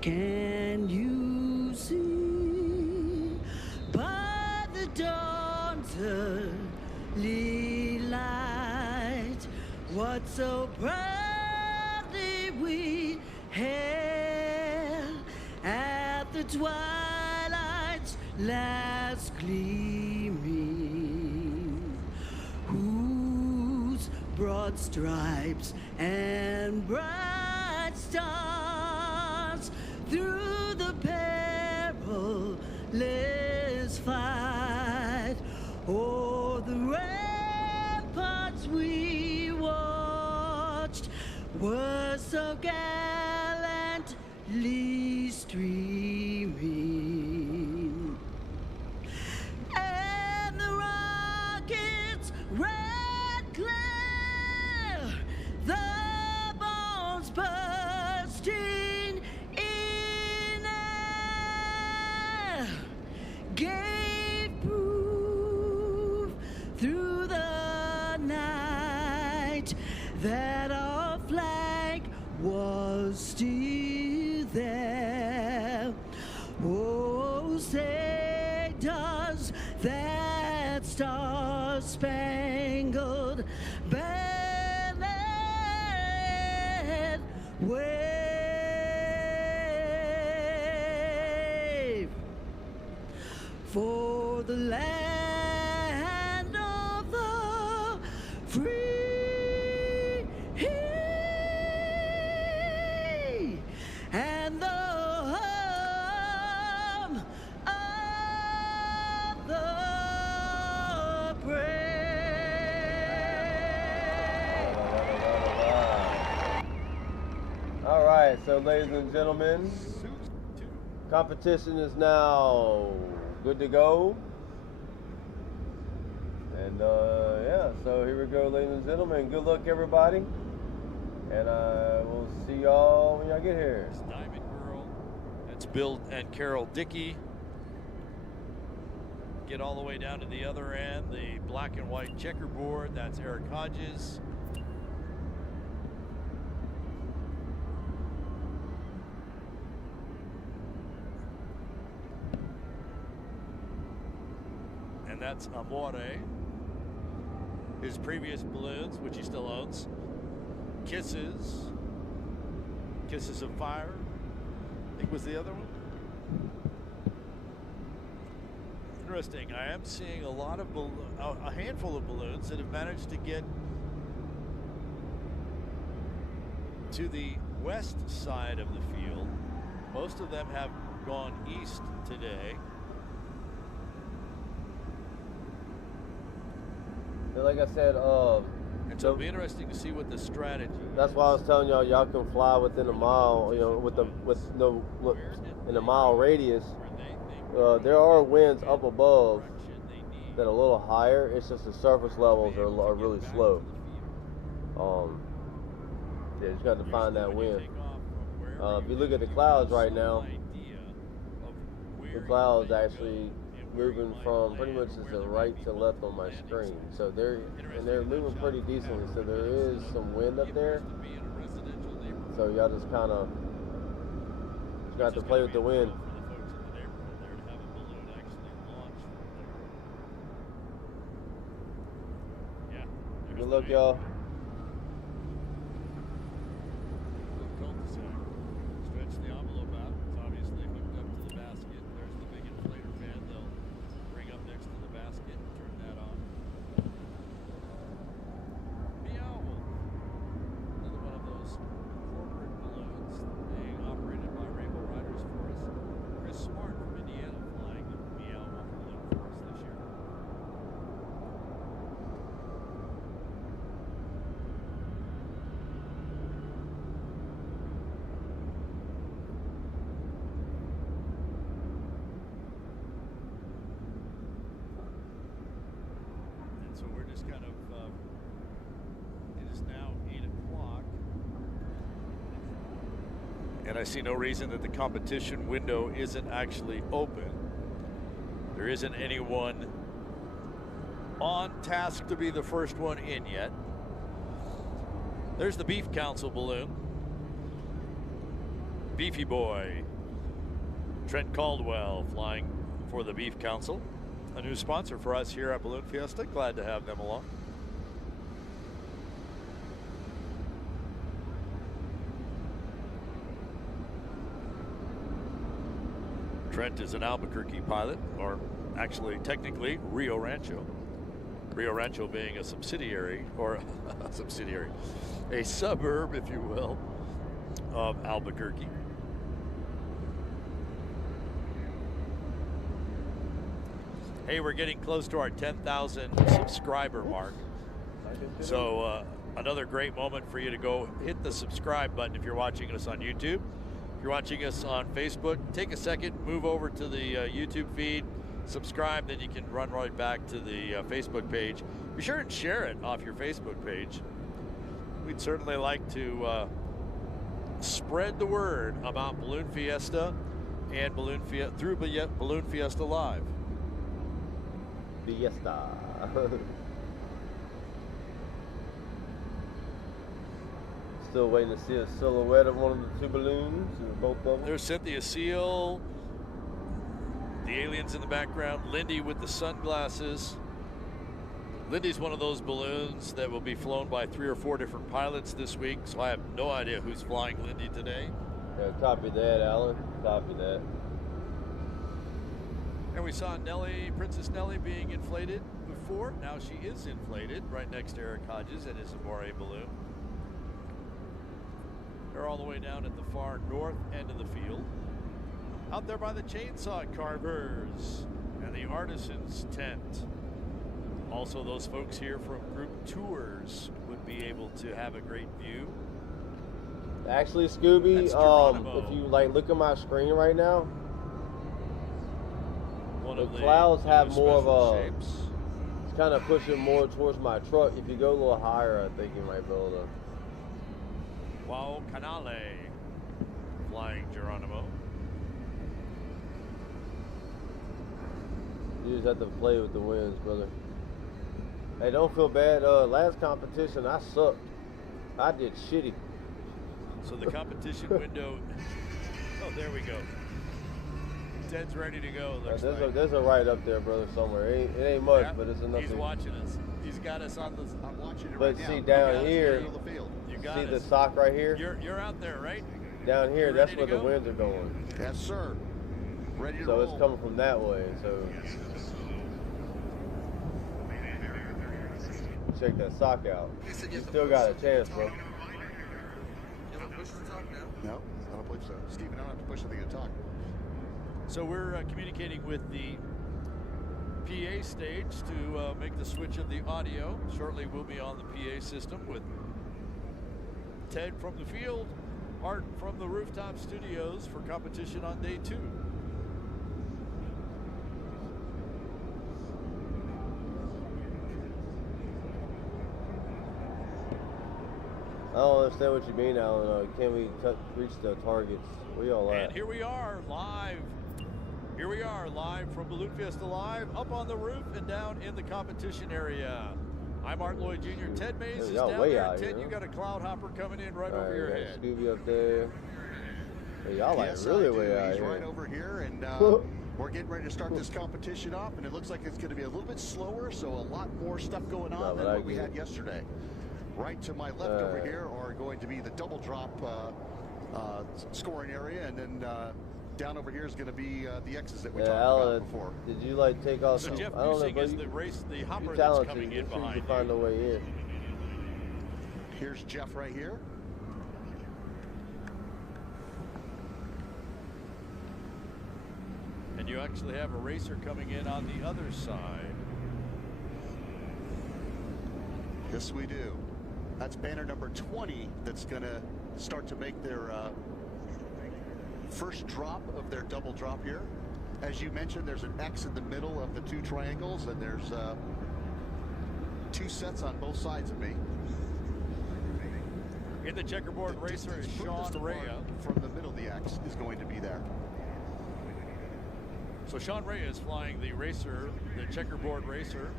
can you see by the dawn's early light what so proudly we hailed at the twilight's last gleaming, whose broad stripes and bright stars through the perilous fight o'er the ramparts we watched were so gallantly streaming, and the rockets' red glare, the bombs bursting in air, gave proof through the night that our flag was still there. Oh, say does that star-spangled banner wave for the land of the free and the home of the brave. All right, so ladies and gentlemen, competition is now good to go. And yeah, so here we go, ladies and gentlemen. Good luck, everybody. And we'll see y'all when y'all get here. Diamond Girl. That's Bill and Carol Dickey. get all the way down to the other end, the black and white checkerboard, that's Eric Hodges. And that's Amore. His previous balloons, which he still owns. Kisses. Kisses of Fire, I think was the other one. Interesting. I am seeing a lot of a handful of balloons that have managed to get to the west side of the field. Most of them have gone east today. Like I said, and so it'll be interesting to see what the strategy. That's why I was telling y'all can fly within a mile. You know, in a mile radius. There are winds up above that are a little higher. It's just the surface levels are really slow. Yeah, you just got to find that wind. If you look at the clouds right now, the clouds actually moving from pretty much to the right to left on my screen. So they're moving pretty decently. So there is some wind up there. So y'all just kind of got to play with the wind. Good luck, y'all. Stretch the envelope out. It's obviously hooked up to the basket. There's the big inflator fan. They'll bring up next to the basket and turn that on. Meow. Another one of those corporate balloons being operated by Rainbow Riders for us. Chris Smart from Indiana flying the Meow balloon for us this year. So we're just kind of, it is now 8 o'clock. And I see no reason that the competition window isn't actually open. There isn't anyone on task to be the first one in yet. There's the Beef Council balloon. Beefy Boy. Trent Caldwell flying for the Beef Council. A new sponsor for us here at Balloon Fiesta. Glad to have them along. Trent is an Albuquerque pilot, or actually technically Rio Rancho. Rio Rancho being a subsidiary, or a subsidiary, a suburb, if you will, of Albuquerque. Hey, we're getting close to our 10,000 subscriber mark. So another great moment for you to go hit the subscribe button if you're watching us on YouTube. If you're watching us on Facebook, take a second, move over to the YouTube feed, subscribe, then you can run right back to the Facebook page. Be sure and share it off your Facebook page. We'd certainly like to spread the word about Balloon Fiesta and through Balloon Fiesta Live. Fiesta. Still waiting to see a silhouette of one of the two balloons, or both of them. There's Cynthia Seal, the aliens in the background, Lindy with the sunglasses. Lindy's one of those balloons that will be flown by 3 or 4 different pilots this week, so I have no idea who's flying Lindy today. Yeah, copy that, Alan. Copy that. And we saw Nellie, Princess Nellie, being inflated before. Now she is inflated right next to Eric Hodges and his Amore balloon. They're all the way down at the far north end of the field. Out there by the chainsaw carvers and the artisans tent. Also, those folks here from Group Tours would be able to have a great view. Actually, Scooby, if you look at my screen right now, the clouds have more of a shapes. It's kind of pushing more towards my truck. If you go a little higher, I think you might be able to. Wow, Canale flying Geronimo. You just have to play with the winds, brother. Hey, don't feel bad. Last competition, I sucked. I did shitty. So the competition window. Oh, there we go. Ted's ready to go. There's a right up there, brother, somewhere. It ain't much, Yeah, but it's enough. He's watching us. He's got us on the. I'm watching it But right see now. down here, You got see the us. sock right here? You're out there, right? Down here, You that's ready where to the go? winds are going. Yes, sir. Ready to So roll. it's coming from that way. So check that sock out. You still got a chance, bro. No, I don't believe so. Steven, I don't have to push anything to talk. So we're communicating with the PA stage to make the switch of the audio. Shortly we'll be on the PA system with Ted from the field, Art from the rooftop studios for competition on day 2. I don't understand what you mean, Alan. Can we reach the targets? We all at? And here we are live. Here we are live from Balloon Fiesta Live, up on the roof and down in the competition area. I'm Art Lloyd Jr. Ted Mays is y'all down way there. out Ted, here. you got a cloud hopper coming in right All over your got head. Scooby up there. Hey, y'all like Yes, really I do. way out He's here. right over here, and we're getting ready to start this competition off, and it looks like it's going to be a little bit slower, so a lot more stuff going on than what we had yesterday. Right to my left over here are going to be the double drop scoring area, and then down over here is going to be the X's that we talked Alan, about before. did you like take off? So Jeff I don't know, Busing but is you, the race, the hopper you're that's talented. coming in You behind can find a way in. Here's Jeff right here. And you actually have a racer coming in on the other side. Yes, we do. That's banner number 20 that's going to start to make their first drop of their double drop here. As you mentioned, there's an X in the middle of the 2 triangles, and there's 2 sets on both sides of me. In the checkerboard racer is Sean Rea. From the middle of the X is going to be there. So Sean Rea is flying the racer, the checkerboard racer.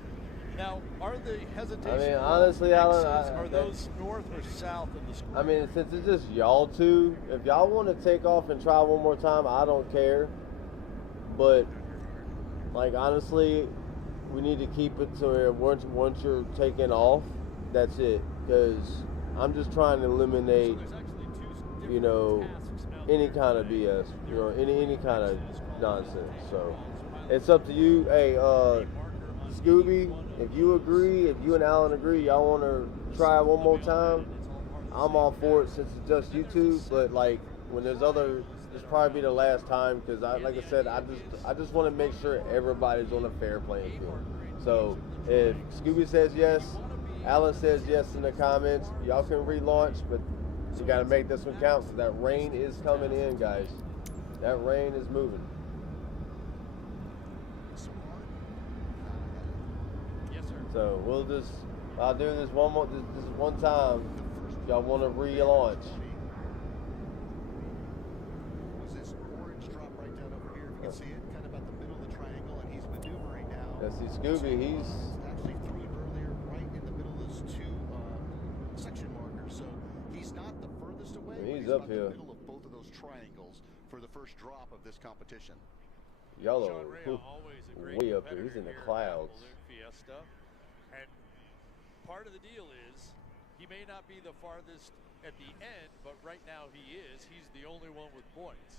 Now, are the hesitations? I mean, honestly, Alan, are those north or south of the square? I mean, since it's just y'all two, if y'all want to take off and try one more time, I don't care. But, like, honestly, we need to keep it to where once you're taking off, that's it. Because I'm just trying to eliminate, you know, any kind of BS, you know, any kind of nonsense. So, it's up to you. Hey, Scooby, if you agree, if you and Alan agree, y'all want to try one more time, I'm all for it since it's just you two. But like when there's other, this probably be the last time because like I said, I just want to make sure everybody's on a fair playing field. So if Scooby says yes, Alan says yes in the comments, y'all can relaunch, but you got to make this one count because that rain is coming in, guys. That rain is moving. So I'll do this one more, this one time. Y'all want to relaunch? Was this orange drop right down over here? If you can see it, kind of about the middle of the triangle, and he's maneuvering now. Let's see, Scooby. He's actually threw it earlier, right in the middle of those 2 section markers. So he's not the furthest away. He's but up about here. the middle of both of those triangles for the first drop of this competition. y'all Sean are Rea, always a great way up here. He's in the competitor here at clouds. Balloon Fiesta. And part of the deal is he may not be the farthest at the end, but right now he is. He's the only one with points.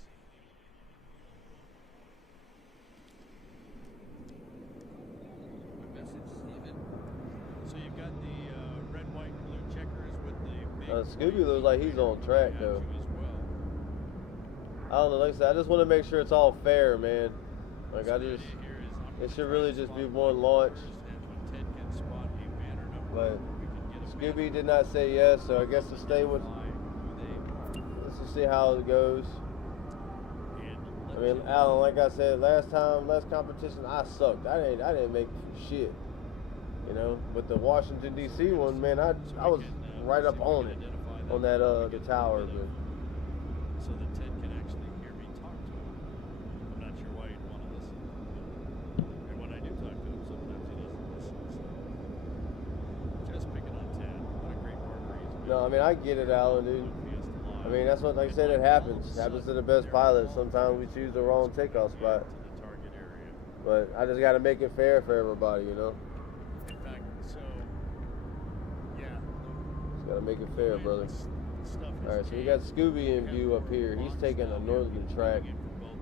So you've got the red, white, and blue checkers with the big Scooby looks like he's on track though. as well. I don't know. Like I said, I just want to make sure it's all fair, man. Like it should really just be one launch. But Scooby did not say yes, so I guess to stay with. Let's just see how it goes. I mean, Alan, like I said last competition, I sucked. I didn't make shit, you know. But the Washington D.C. one, man, I was right up on it, on that the tower. But so that Ted can actually hear me talk to him. I'm not sure why you'd want to listen. And when I No, I mean, I get it, Alan, dude. I mean, that's what, like I said, it happens. It happens to the best pilots. Sometimes we choose the wrong takeoff spot. But I just got to make it fair for everybody, you know? In fact, so, yeah. Just got to make it fair, brother. All right, so we got Scooby in view up here. He's taking a northern track.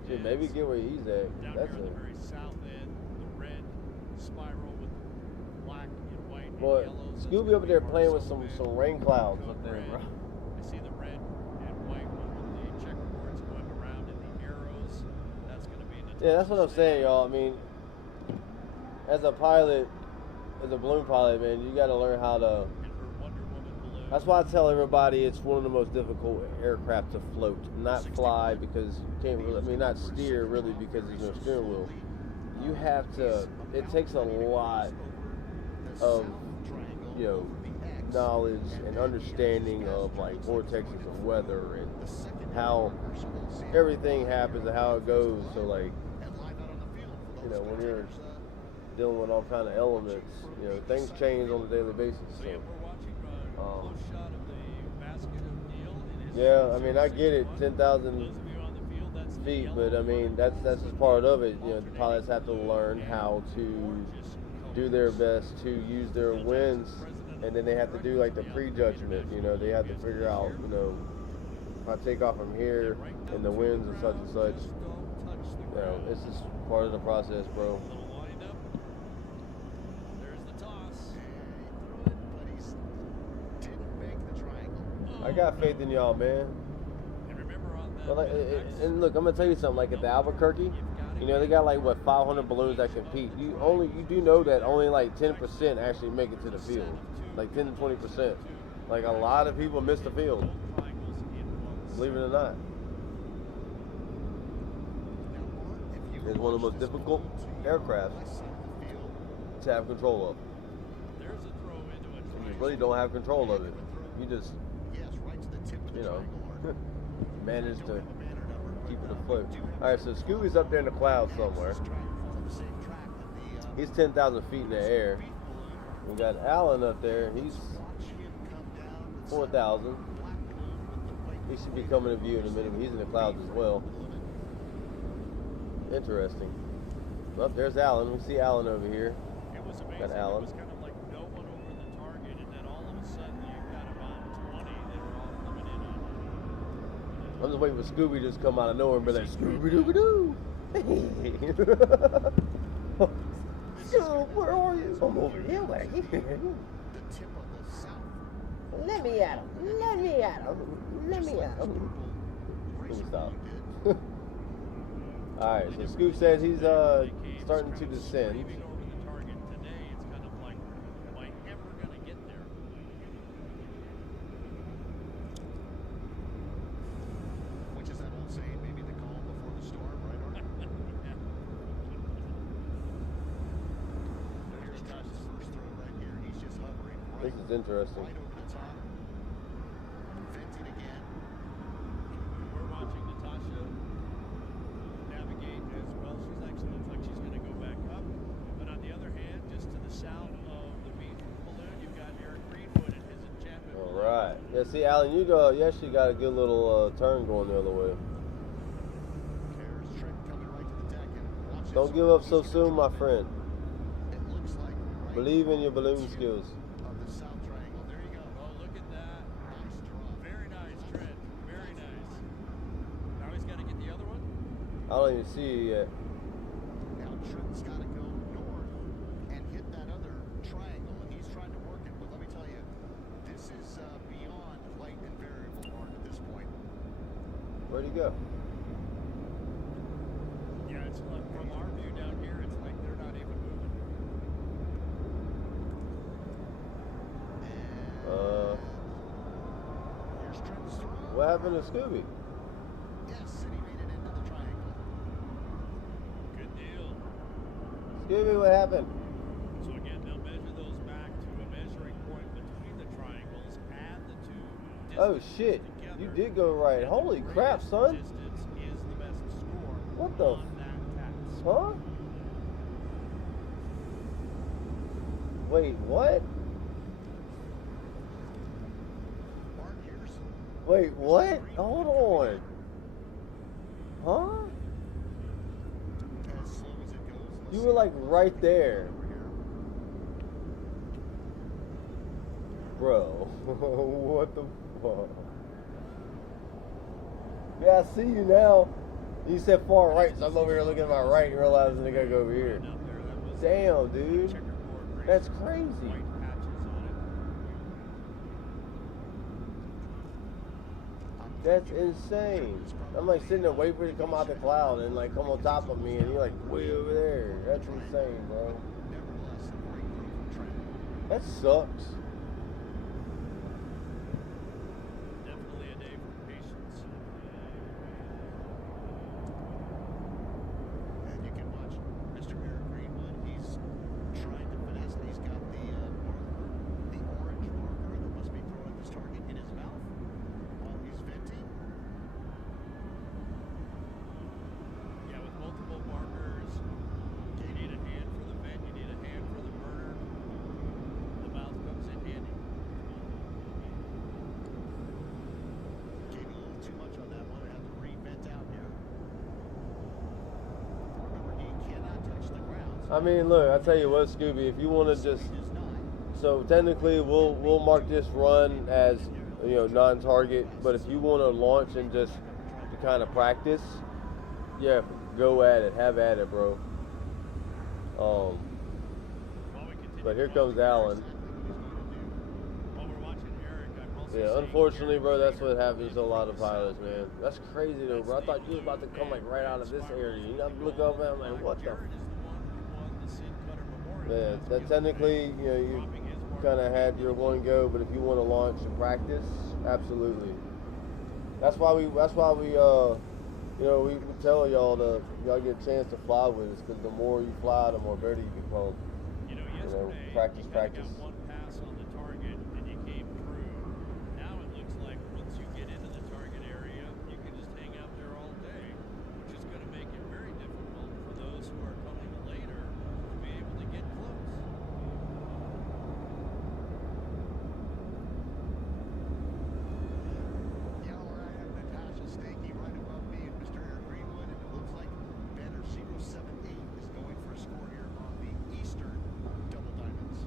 Shit, maybe get where he's at. That's the it. very south end, the red spiral with black and white and Boy, yellow. Scooby over there playing with some rain clouds up there, bro. I see the red and white one with the checkerboards going around and the arrows. That's going to be the Yeah, that's what I'm saying, y'all. I mean, as a pilot, as a balloon pilot, man, you got to learn how to. That's why I tell everybody it's one of the most difficult aircraft to float, not fly, because you can't really, I mean, not steer really because there's no steering wheel. You have to, it takes a lot of, you know, knowledge and understanding of like vortexes of weather and how everything happens and how it goes. So like, you know, when you're dealing with all kind of elements, you know, things change on a daily basis. So. Yeah, I mean, I get it, 10,000 feet, but I mean, that's just part of it. You know, the pilots have to learn how to do their best to use their winds, and then they have to do like the prejudgment. You know, they have to figure out, you know, if I take off from here and the winds and such and such. You know, it's just part of the process, bro. I got faith in y'all, man. But like, and look, I'm gonna tell you something. Like at the Albuquerque, you know, they got like what 500 balloons that compete. You do know that only like 10% actually make it to the field, like 10 to 20%. Like a lot of people miss the field, believe it or not. It's one of the most difficult aircrafts to have control of. You really don't have control of it. You just, you know, manage to keep it afloat. All right, so Scooby's up there in the clouds somewhere. He's 10,000 feet in the air. We got Alan up there. He's 4,000. He should be coming to view in a minute. He's in the clouds as well. Interesting. Well, there's Alan. We see Alan over here. Got Alan. I'm just waiting for Scooby to just come out of nowhere and be like, Scooby-Dooby-Doo! Scoob, where are you? I'm over here, where you? Let me at him. Let me at him. Let me at him. Let me stop. Alright, so Scoob says he's starting to descend. This is interesting. We're watching Natasha navigate as well. She's actually looks like she's going to go back up. But on the other hand, just to the south of the beach balloon, you've got Eric Greenwood and his enchantment. All right. Yeah, see, Alan, you actually got a good little turn going the other way. Don't give up so soon, my friend. Believe in your balloon skills. I don't even see it yet. Now Trent's got to go north and hit that other triangle, and he's trying to work it. But let me tell you, this is beyond light and variable Mark at this point. Where'd he go? Yeah, it's like from our view down here, it's like they're not even moving. Here's Trent's throw. What happened to Scooby? Yes, and he made it into the triangle. Good deal. Scooby, what happened? So again, they'll measure those back to a measuring point between the triangles, add the two Oh distances shit, together. you did go right. Holy crap, son. Distance is the best score What the on that task. Huh? Wait, what? Wait, what? Hold on. Huh? As slow as it goes. Let's You see were like what right goes there. over here. Bro, what the fuck? Yeah, I see you now. You said far right, so I'm over here looking at my right and realizing I gotta go over here. Damn, dude. That's crazy. That's insane. I'm like sitting there waiting for you to come out the cloud and like come on top of me and you're like way over there. That's insane, bro. Nevertheless, a great move from Trent. That sucks. Definitely a day for patience. And you can watch Mr. Eric Greenwood. He's trying to finesse. He's got the marker, the orange marker that must be thrown at this target in his mouth while he's venting. Yeah, with multiple markers, you need a hand for the vent, you need a hand for the burner. The mouth comes in handy. Gave a little too much on that one. Have to re-vent out here. Remember, he cannot touch the ground. I mean, look, I tell you what, Scooby, if you want to just, He does not. so technically we'll mark this run as, you know, non-target, but if you want to launch and just kind of practice, yeah, go at it, have at it, bro. While we continue But here watching comes Alan. While we're watching Eric, I'm also Yeah, seeing unfortunately, Eric bro, that's Greenwood what happens to a lot of inside. pilots, man. That's crazy, though, bro. I thought you was about to come, like, right out of this area. You know, I look up and I'm like, what the? Jared is the one who won the Sin Cutter Memorial. Yeah, That's that because technically, you know, you dropping his mark. kind of had your one go, but if you want to launch and practice, absolutely. That's why we, you know, we tell y'all y'all get a chance to fly with us, because the more you fly, the more better you become. You know, yesterday, practice, you kinda practice. got one pass on the target and you came through. Now it looks like once you get into the target area, you can just hang out there all day, which is going to make it very difficult for those who are coming later to be able to get close. Yeah, where I have Natasha Stakey right above me and Mr. Eric Greenwood, and it looks like banner 078 is going for a score here on the Eastern Double Diamonds.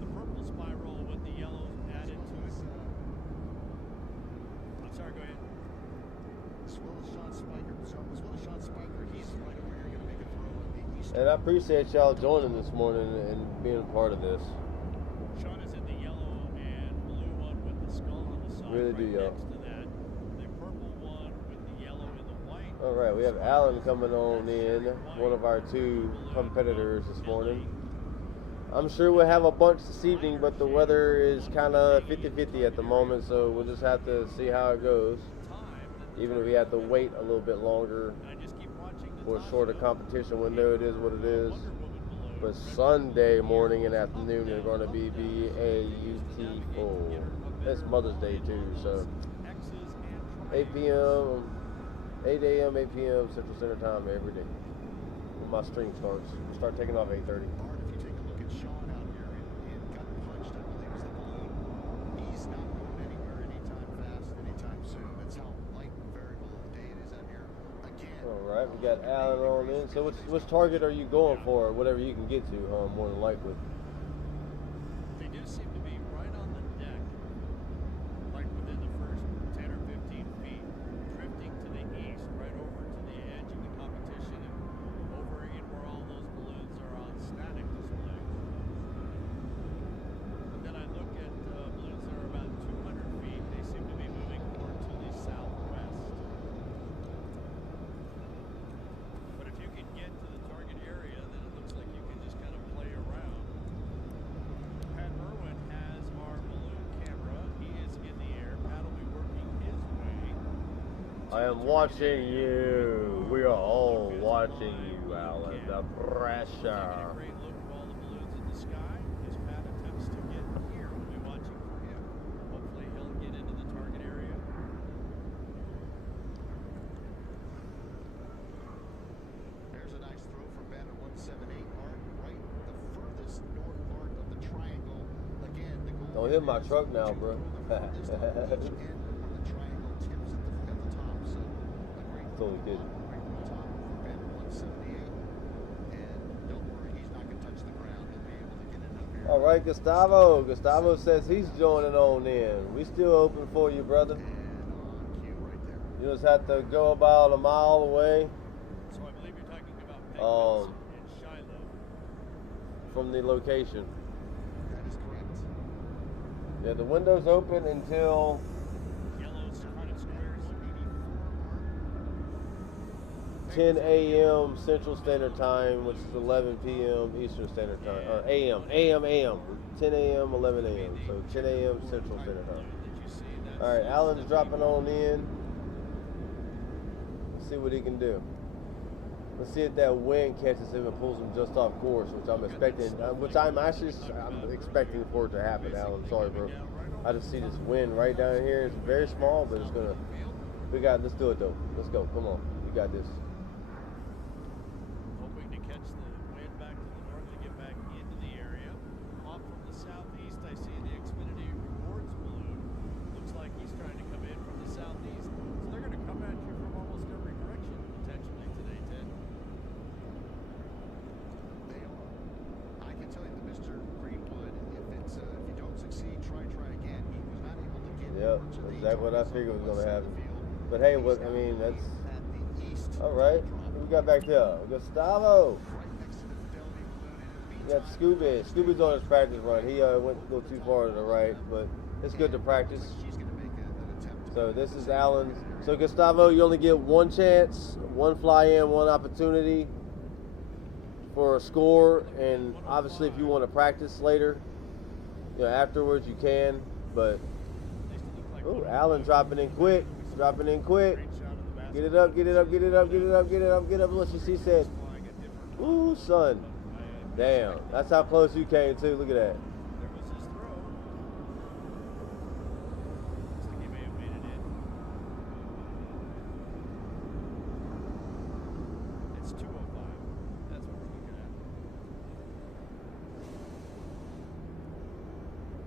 The purple spiral with the yellow added to it. I'm sorry, go ahead. As well as Sean Spiker. So as well as Sean Spiker, he's right over here going to make a throw on the Eastern. And I appreciate y'all joining this morning and being a part of this. Sean is in the yellow and blue one with the skull on the side. Really right do, y'all. next to that, the purple one with the yellow and the white. All right, we have Alan coming on in, one of our two competitors this morning. I'm sure we'll have a bunch this evening, but the weather is kind of 50-50 at the moment, so we'll just have to see how it goes. Even if we have to wait a little bit longer And I just keep watching the for a time shorter show. competition window, it is what it is. Wonder Woman balloon. But Sunday morning and afternoon are going to be beautiful. It's Mother's Day too, so X's and 8 p.m., 8 a.m., 8 p.m. Central Standard Time every day. When my stream starts. We start taking off 8:30. Bart, if you take a look at Sean out here in Gun Punched, I believe is the balloon. He's not going anywhere anytime fast, anytime soon. That's how light and variable of a day it is out here. Again. All right, we got Alan on in. So which target are you going for? Whatever you can get to, more than likely. They do seem to be right on the deck, like within the first 10 or 15 feet, drifting to the east, right over to the edge of the competition and over in where all those balloons are on static display. But then I look at balloons that are about 200 feet. They seem to be moving more to the southwest. But if you can get to the target area, then it looks like you can just kind of play around. Pat Irwin has our balloon camera. He is in the air. Pat will be working his way. I am watching you. We are all watching you, Alan. The pressure. Taking a great look at all the balloons in the sky as Pat attempts to get here. We'll be watching for him. Hopefully he'll get into the target area. There's a nice throw from banner 178, Art, right the furthest north part of the triangle. Again, the goal Don't hit my truck now, bro. Totally kidding. All right, Gustavo. Gustavo says he's joining on in. We still open for you, brother. You just have to go about a mile away. So I believe you're talking about in Shiloh. From the location. That is correct. Yeah, the window's open until Yellow's kind of squares. 10 a.m. Central Standard Time, which is 11 p.m. Eastern Standard Time, or a.m. 10 a.m., 11 a.m. So 10 a.m. Central Standard Time. All right, Alan's dropping on in. Let's see what he can do. Let's see if that wind catches him and pulls him just off course, which I'm expecting. I'm expecting for it to happen, Alan. Sorry, bro. I just see this wind right down here. It's very small, but it's gonna. Let's do it though. Let's go. Come on, you got this. Hoping to catch the wind back to the north to get back into the area. Off from the southeast, I see the Xfinity Rewards balloon. Looks like he's trying to come in from the southeast. So they're going to come at you from almost every direction potentially today, Ted. They are. I can tell you that Mr. Greenwood, if you don't succeed, try again. He was not able to get Yep, over to the exactly what I figured was top gonna side happen. of the field. But hey, what I mean, that's At the east all right. What we got back there? Gustavo. right next to the Fidelity balloon. We got Scooby. Scooby's on his practice run. He went a little too far to the right, but it's good to practice. He's going to make an attempt to So this is Alan's. So Gustavo, you only get one chance, one fly-in, one opportunity for a score, and obviously if you want to practice later, afterwards you can. But Alan dropping in quick, Get it up, get it up, get it up, get it up, get it up, get up. Look, she said, "Ooh, son, damn, that's how close you came too. Look at that." There was his throw. Looks like he may have made it in. It's 205. That's what we're looking at.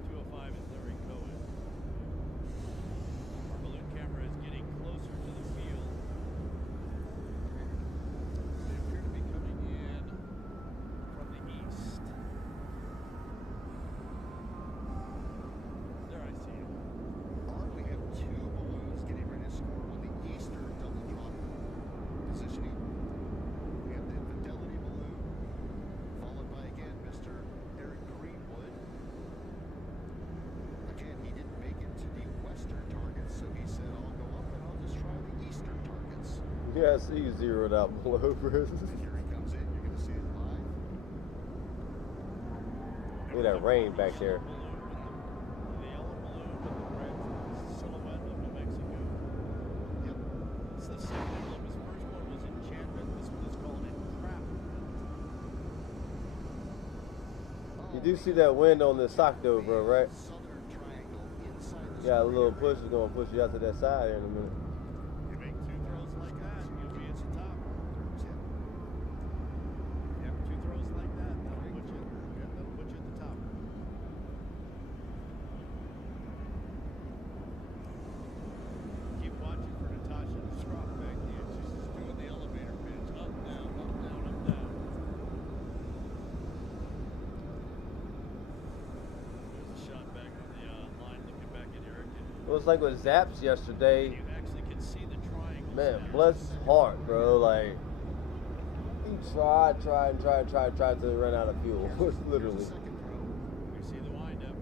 205 is Larry Cohen. Our balloon camera is getting closer to the field. They appear to be coming in from the east. There I see him. We have two balloons getting ready to score on the eastern double drop positioning. We have the Fidelity balloon, followed by again Mr. Eric Greenwood. Again, he didn't make it to the western targets, so he said, "I'll go up and I'll just try the eastern targets." Yeah, I see you zeroed out below, bro. And here he comes in. You're going to see it live. Look at that rain back there. The yellow balloon with the red silhouette of New Mexico. Yep. It's the second emblem. His first one was Enchantment. This one is called Entrapment. You do see that wind on the sock though, bro, right? Southern triangle inside the Yeah, a little push is gonna push you out to that side here in a minute. You make two throws like that, you'll be at the top. You have two throws like that, that'll put you at the top. Keep watching for Natasha to drop back there. She's just doing the elevator pitch. Up, down, up, down, up, down. There's a shot back on the line looking back at Eric. It was like with Zaps yesterday. You actually can see the triangle. Man, bless his heart, bro. Like, he tried to run out of fuel. Literally. second throw. We see the windup.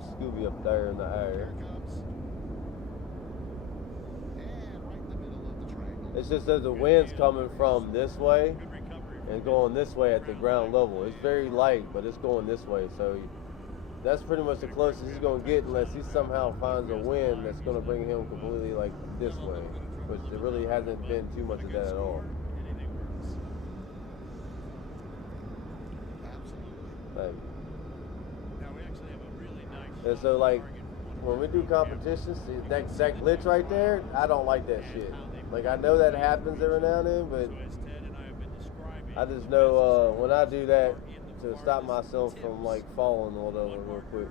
Scooby up there in the air. Here comes. And right in the middle of the triangle. It's just that the wind's coming from this way Good recovery. and going this way at the ground level. It's very light, but it's going this way. So that's pretty much the closest he's going to get unless he somehow finds a wind that's going to bring him completely like this way. Which there really hasn't been too much of that at all. Anything works. Absolutely. Like, Now we actually have a really nice and shot so like target when we do competitions, see, that glitch right there, I don't like that shit. Like I know that happens every now and then, but So as Ted and I have been describing, I just know when I do that to stop myself from like falling or whatever real quick.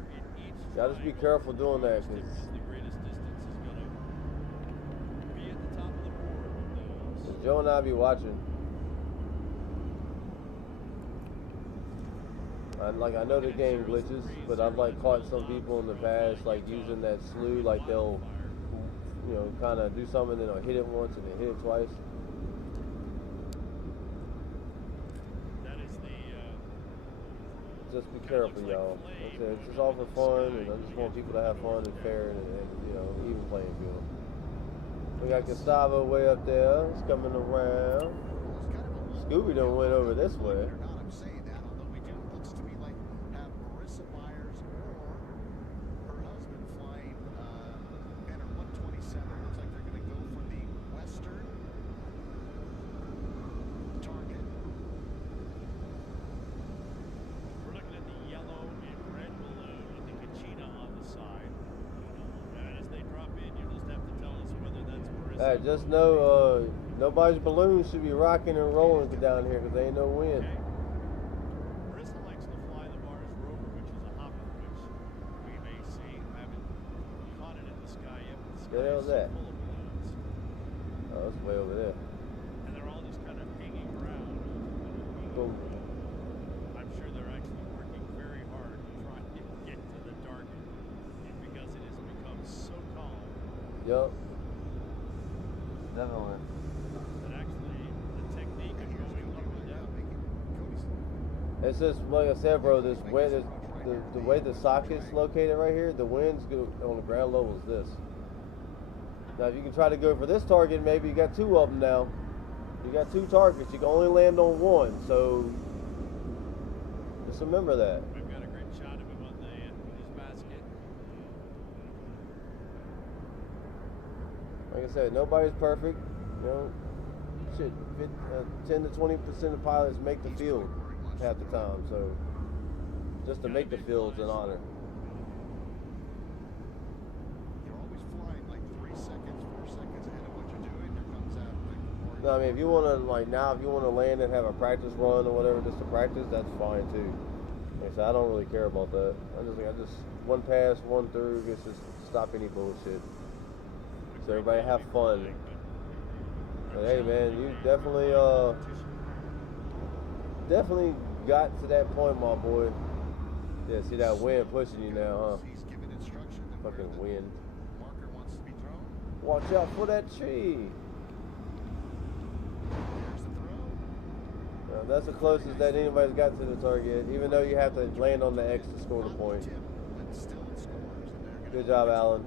Y'all just be careful doing that, cause Joe and I be watching. I know the game glitches, but I've like caught some people in the past like using that slew, like they'll, you know, kind of do something and they'll hit it once and then hit it twice. Just be careful, y'all. Like I said, it's just all for fun, and I just want people to have fun and fair and you know, even playing field. We got Gustavo way up there. He's coming around. Scooby done went over this way. Alright, just know nobody's balloon should be rocking and rolling down here because there ain't no wind. Marissa likes to fly the Mars rover, which is a hopper, which we may see. I haven't caught it in the sky yet, but the sky What is that? full of balloons. Oh, it's way over there. And they're all just kind of hanging around. Boom. I'm sure they're actually working very hard to try to get to the target because it has become so calm. Yup. Definitely. That actually the technique of going up and down. It's just like I said, bro. This wind, the way the socket's located right here, the wind's on the ground level is this. Now, if you can try to go for this target, maybe you got two of them now. You got two targets. You can only land on one, so just remember that. We've got a great shot of him on his basket. Like I said, nobody's perfect. You know, shit, 10 to 20% of pilots make the field half the time. So just to make the field's an honor. You're always flying like 3 seconds, 4 seconds ahead of what you're doing. There comes out like No, I mean, if you want to like now, if you want to land and have a practice run or whatever, just to practice, that's fine too. Like I said, I don't really care about that. I just one pass, one through, just stop any bullshit. So everybody have fun. But hey man, you definitely got to that point, my boy. Yeah, see that wind pushing you now, huh? he's giving instruction that Fucking wind. marker wants to be thrown. Watch out for that tree. There's the throw. That's the closest that anybody's got to the target, even though you have to land on the X to score the point. Tip, but still it scores. And they're gonna Good job, Alan.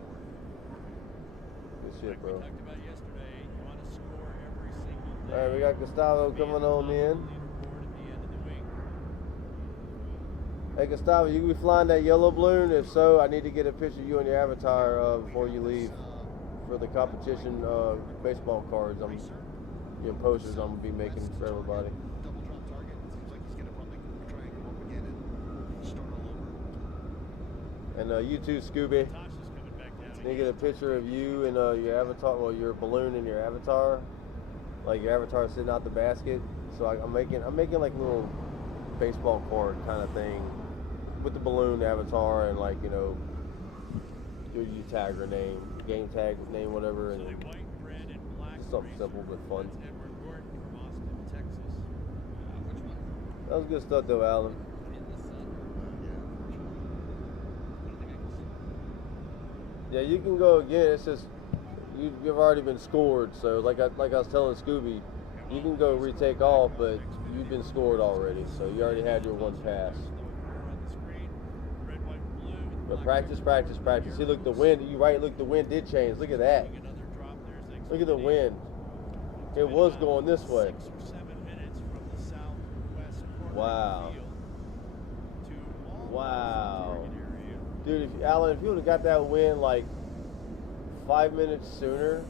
Good shit, bro. We talked about yesterday, you want to score every single day. All right, we got Gustavo coming on in. Hey Gustavo, you be flying that yellow balloon? If so, I need to get a picture of you and your avatar before you leave for the competition baseball cards. Your posters I'm gonna be making for everybody. double drop target. It seems like he's gonna probably try and go up again and start all over. And you too, Scooby. Need to get a picture of you and your avatar, well, your balloon and your avatar, like your avatar sitting out the basket. So I'm making like little baseball card kind of thing with the balloon avatar and like, you know, your U-tag name, game tag name, whatever, and something simple but fun. That was good stuff though, Alan. Yeah, you can go again. It's just you've already been scored. So like I was telling Scooby, you can go retake off, but you've been scored already. So you already had your one pass. But practice, practice, practice. See, look, the wind. You right? Look, the wind did change. Look at that. Look at the wind. It was going this way. Wow. Wow. Dude, Alan, if you would have got that wind like 5 minutes sooner,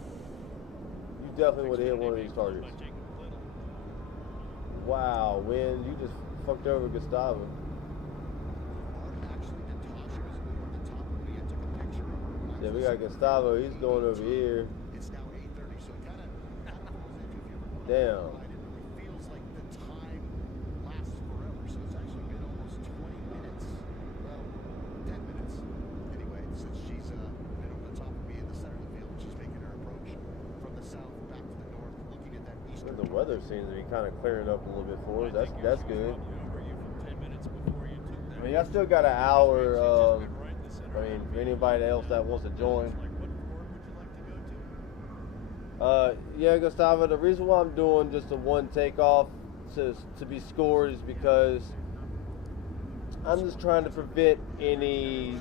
you definitely would have hit one of these targets. Wow, wind, you just fucked over Gustavo. Yeah, we got Gustavo, he's going over here. It's now 8:30, so kind of Damn. it feels like the time The weather seems to be kind of clearing up a little bit for us. That's good. I mean, I still got an hour. I mean, for anybody else that wants to join. Yeah, Gustavo, the reason why I'm doing just a one takeoff to be scored is because I'm just trying to prevent any,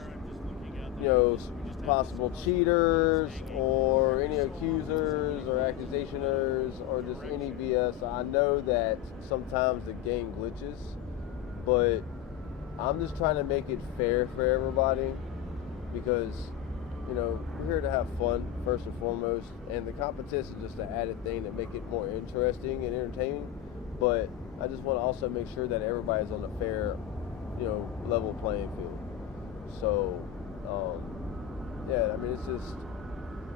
possible cheaters or any accusers or accusationers or just any BS. I know that sometimes the game glitches, but I'm just trying to make it fair for everybody because, we're here to have fun first and foremost, and the competition is just an added thing to make it more interesting and entertaining. But I just want to also make sure that everybody's on a fair, level playing field. So, yeah, I mean, it's just,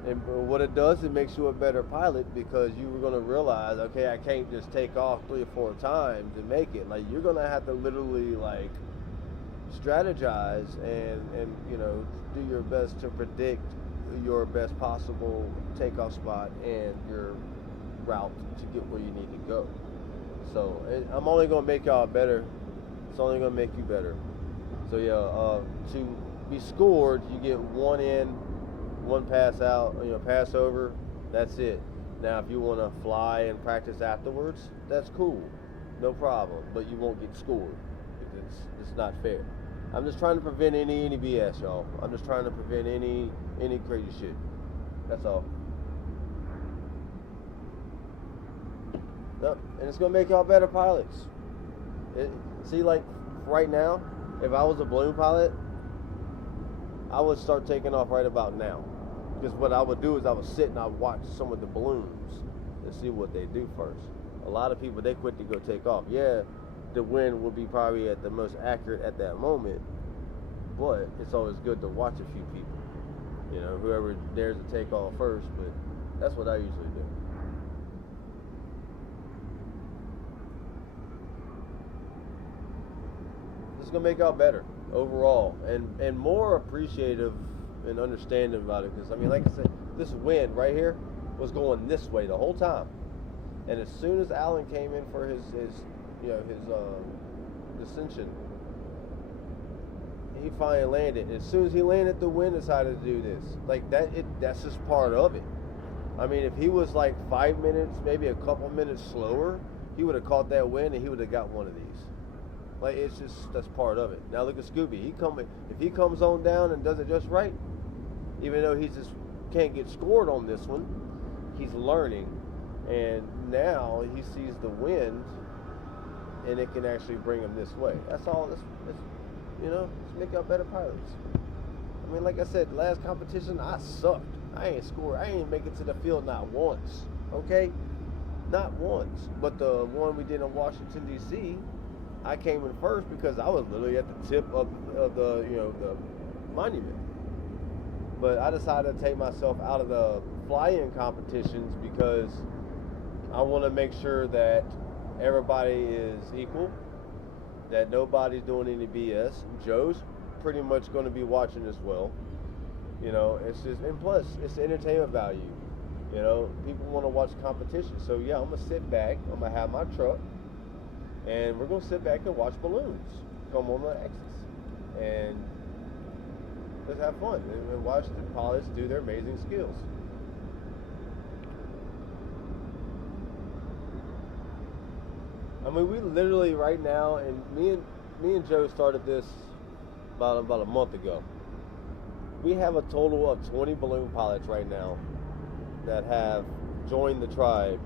and what it does, it makes you a better pilot because you were going to realize, okay, I can't just take off 3 or 4 times and make it. Like, you're going to have to literally, like, strategize and do your best to predict your best possible takeoff spot and your route to get where you need to go. So I'm only going to make y'all better. It's only going to make you better. So yeah, to be scored, you get 1 in, 1 pass out, pass over. That's it. Now, if you want to fly and practice afterwards, that's cool, no problem. But you won't get scored because it's not fair. I'm just trying to prevent any BS, y'all. I'm just trying to prevent any crazy shit. That's all. No, and it's gonna make y'all better pilots. See, like right now, if I was a balloon pilot, I would start taking off right about now. Because what I would do is I would sit and I would watch some of the balloons and see what they do first. A lot of people, they quit to go take off. Yeah, the wind will be probably at the most accurate at that moment, but it's always good to watch a few people, whoever dares to take off first. But that's what I usually do. This is gonna make y'all better overall and more appreciative and understanding about it, because I mean, like I said, this wind right here was going this way the whole time, and as soon as Alan came in for his descension, he finally landed. As soon as he landed, the wind decided to do this. Like that, that's just part of it. I mean, if he was like 5 minutes, maybe a couple minutes slower, he would have caught that wind and he would have got one of these. Like, it's just, that's part of it. Now look at Scooby. If he comes on down and does it just right, even though he just can't get scored on this one, he's learning, and now he sees the wind and it can actually bring him this way. That's all. Let's make y'all better pilots. I mean, like I said, last competition, I sucked. I ain't scored. I ain't make it to the field not once. Okay? Not once. But the one we did in Washington, D.C., I came in first because I was literally at the tip of the the monument. But I decided to take myself out of the fly-in competitions because I want to make sure that everybody is equal, that nobody's doing any BS. Joe's pretty much going to be watching as well. It's just, and plus, it's entertainment value. People want to watch competition. So yeah, I'm going to sit back, I'm going to have my truck, and we're going to sit back and watch balloons come on the axis. And let's have fun and watch the pilots do their amazing skills. I mean, we literally right now, and me and Joe started this about a month ago. We have a total of 20 balloon pilots right now that have joined the tribe,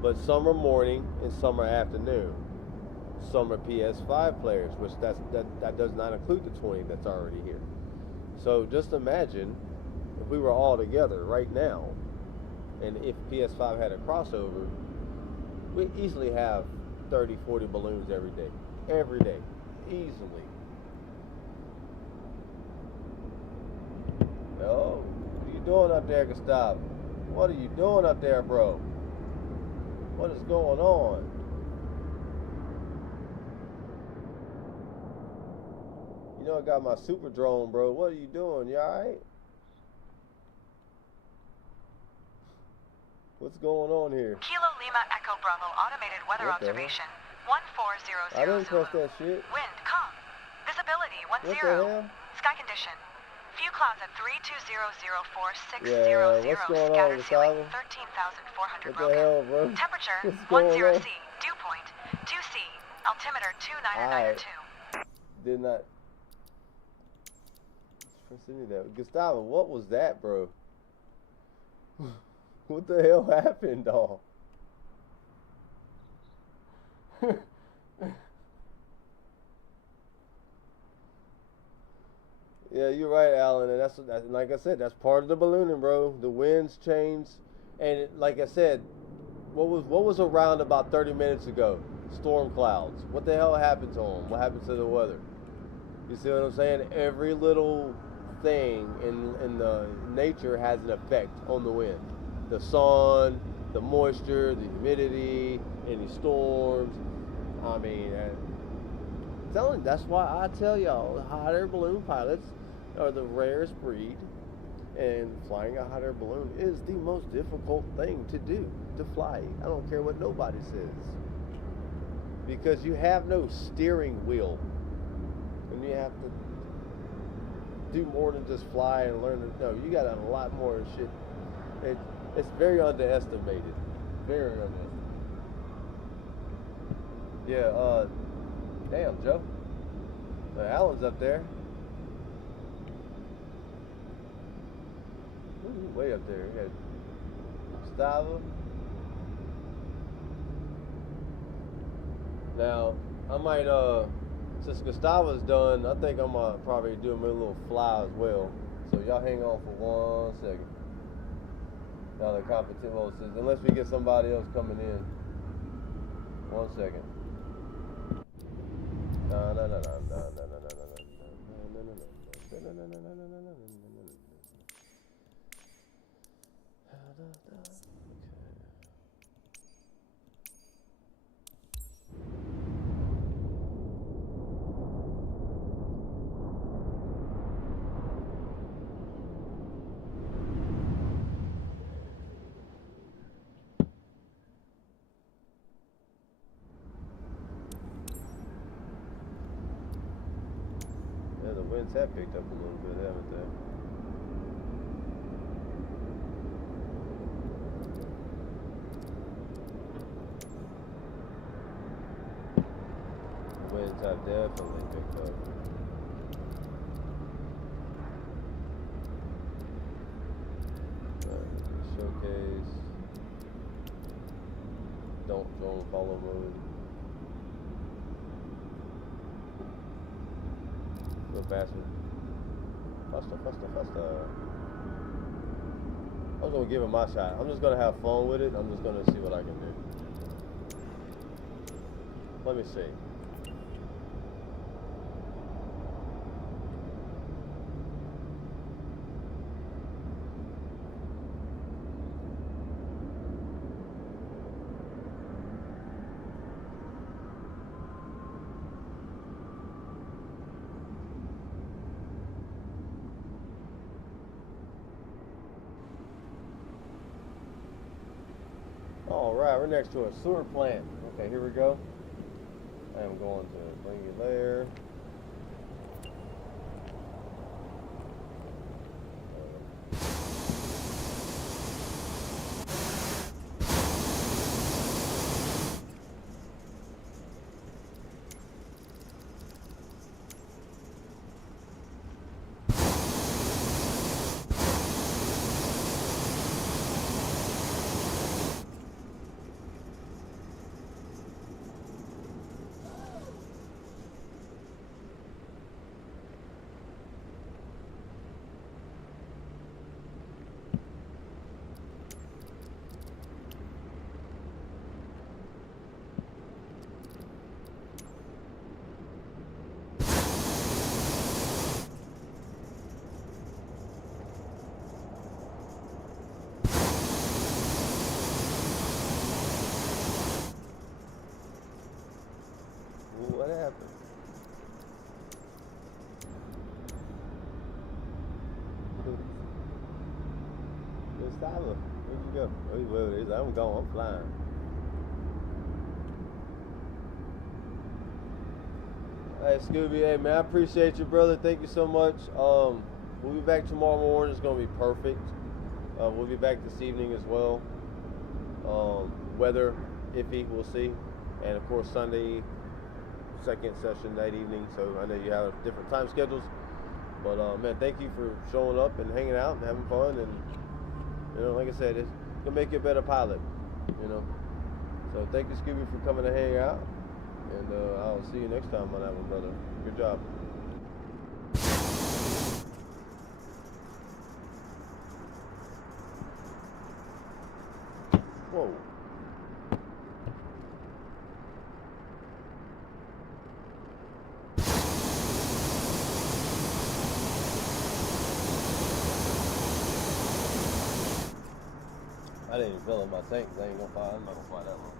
but some are morning and some are afternoon. Some are PS5 players, which that does not include the 20 that's already here. So just imagine if we were all together right now, and if PS5 had a crossover, we easily have 30, 40 balloons every day, easily. Oh, what are you doing up there, Gustavo? What are you doing up there, bro? What is going on? I got my super drone, bro. What are you doing? You alright? What's going on here? Kilo Lima Echo Bravo automated weather What the hell? observation. 1400. I didn't press that shit. Wind calm. Visibility 10. What the hell? Sky condition. Few clouds at 32004600. Yeah, what's going on, Scattered ceiling Gustavo? 13,400 What the hell, bro? Temperature What's going 10 on? C. Dew point 2 C. Altimeter 2992. Alright. Did not. Send me that. Gustavo, what was that, bro? What the hell happened, dog? Yeah, you're right, Alan, and that's like I said, that's part of the ballooning, bro. The winds change, and like I said, what was around about 30 minutes ago? Storm clouds. What the hell happened to them? What happened to the weather? You see what I'm saying? Every little thing in the nature has an effect on the wind. The sun, the moisture, the humidity, any storms. I mean, that's why I tell y'all, hot air balloon pilots are the rarest breed, and flying a hot air balloon is the most difficult thing to do, to fly. I don't care what nobody says, because you have no steering wheel, and you have to do more than just fly and learn to know. You got a lot more shit. It's very underestimated. Very underestimated. Yeah, damn, Joe. Alan's up there. Ooh, way up there. We got Gustavo. Now, I might, since Gustavo's done, I think I'm gonna probably do him a little fly as well. So y'all hang on for 1 second. Now the competition, well, says, unless we get somebody else coming in. 1 second. Yeah, the winds have picked up a little bit, haven't they? The winds have definitely picked up. Showcase. Don't drone follow mode. Go faster. Faster. I was gonna give it my shot. I'm just gonna have fun with it. I'm just gonna see what I can do. Let me see. Alright, we're next to a sewer plant. Okay, here we go. I am going to bring you there. What happened? Gustavo, where'd you go? Oh, he's over there. I'm going. I'm flying. Hey, Scooby, hey, man, I appreciate you, brother. Thank you so much. We'll be back tomorrow morning. It's going to be perfect. We'll be back this evening as well. Weather iffy, we'll see. And, of course, Sunday, second session that evening. So I know you have different time schedules. But, man, thank you for showing up and hanging out and having fun. And, you know, like I said, it's going to make you a better pilot, you know. So thank you, Scooby, for coming to hang out. And I'll see you next time on that one, brother. Good job. Whoa. I didn't even fill in my tank. I'm not gonna find that one.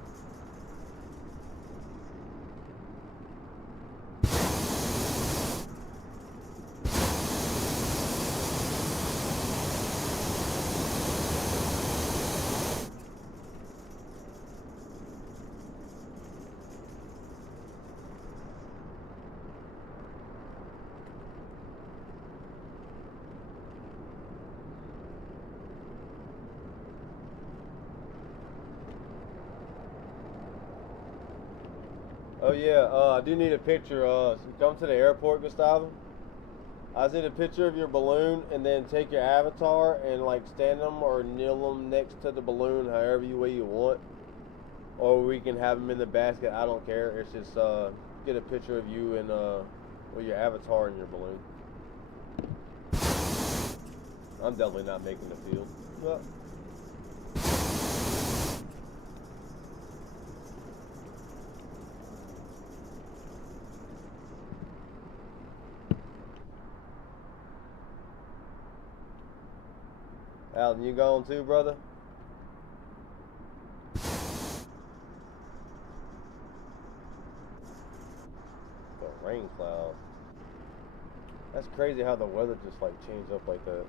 Oh yeah, I do need a picture. Come to the airport, Gustavo. I just need a picture of your balloon, and then take your avatar and like stand them or kneel them next to the balloon, however way you want. Or we can have them in the basket. I don't care. It's just get a picture of you and with your avatar and your balloon. I'm definitely not making the field. Well, Alan, you going too, brother? The rain cloud. That's crazy how the weather just like changed up like that.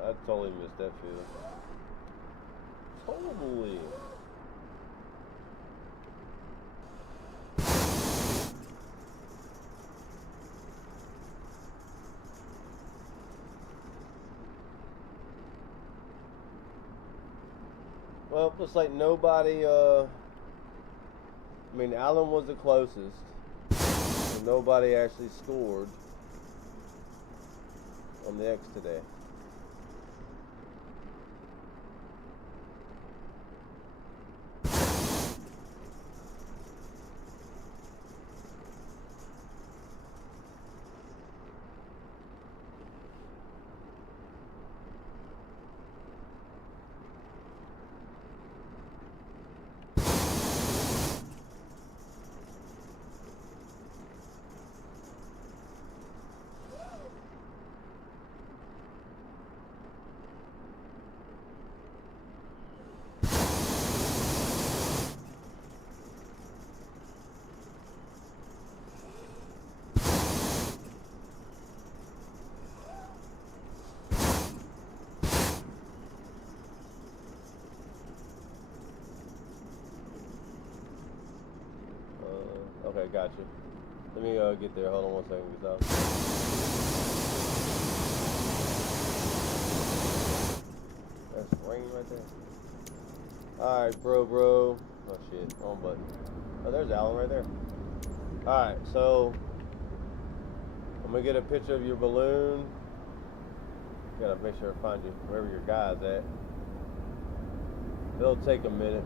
I totally missed that field. Totally. Well, looks like nobody, I mean, Alan was the closest. So nobody actually scored on the X today. Okay, gotcha. Let me get there. Hold on 1 second, Gustavo. That's rain right there. Alright, bro. Oh shit, wrong button. Oh, there's Alan right there. Alright, so I'm gonna get a picture of your balloon. Gotta make sure I find you wherever your guy's at. It'll take a minute.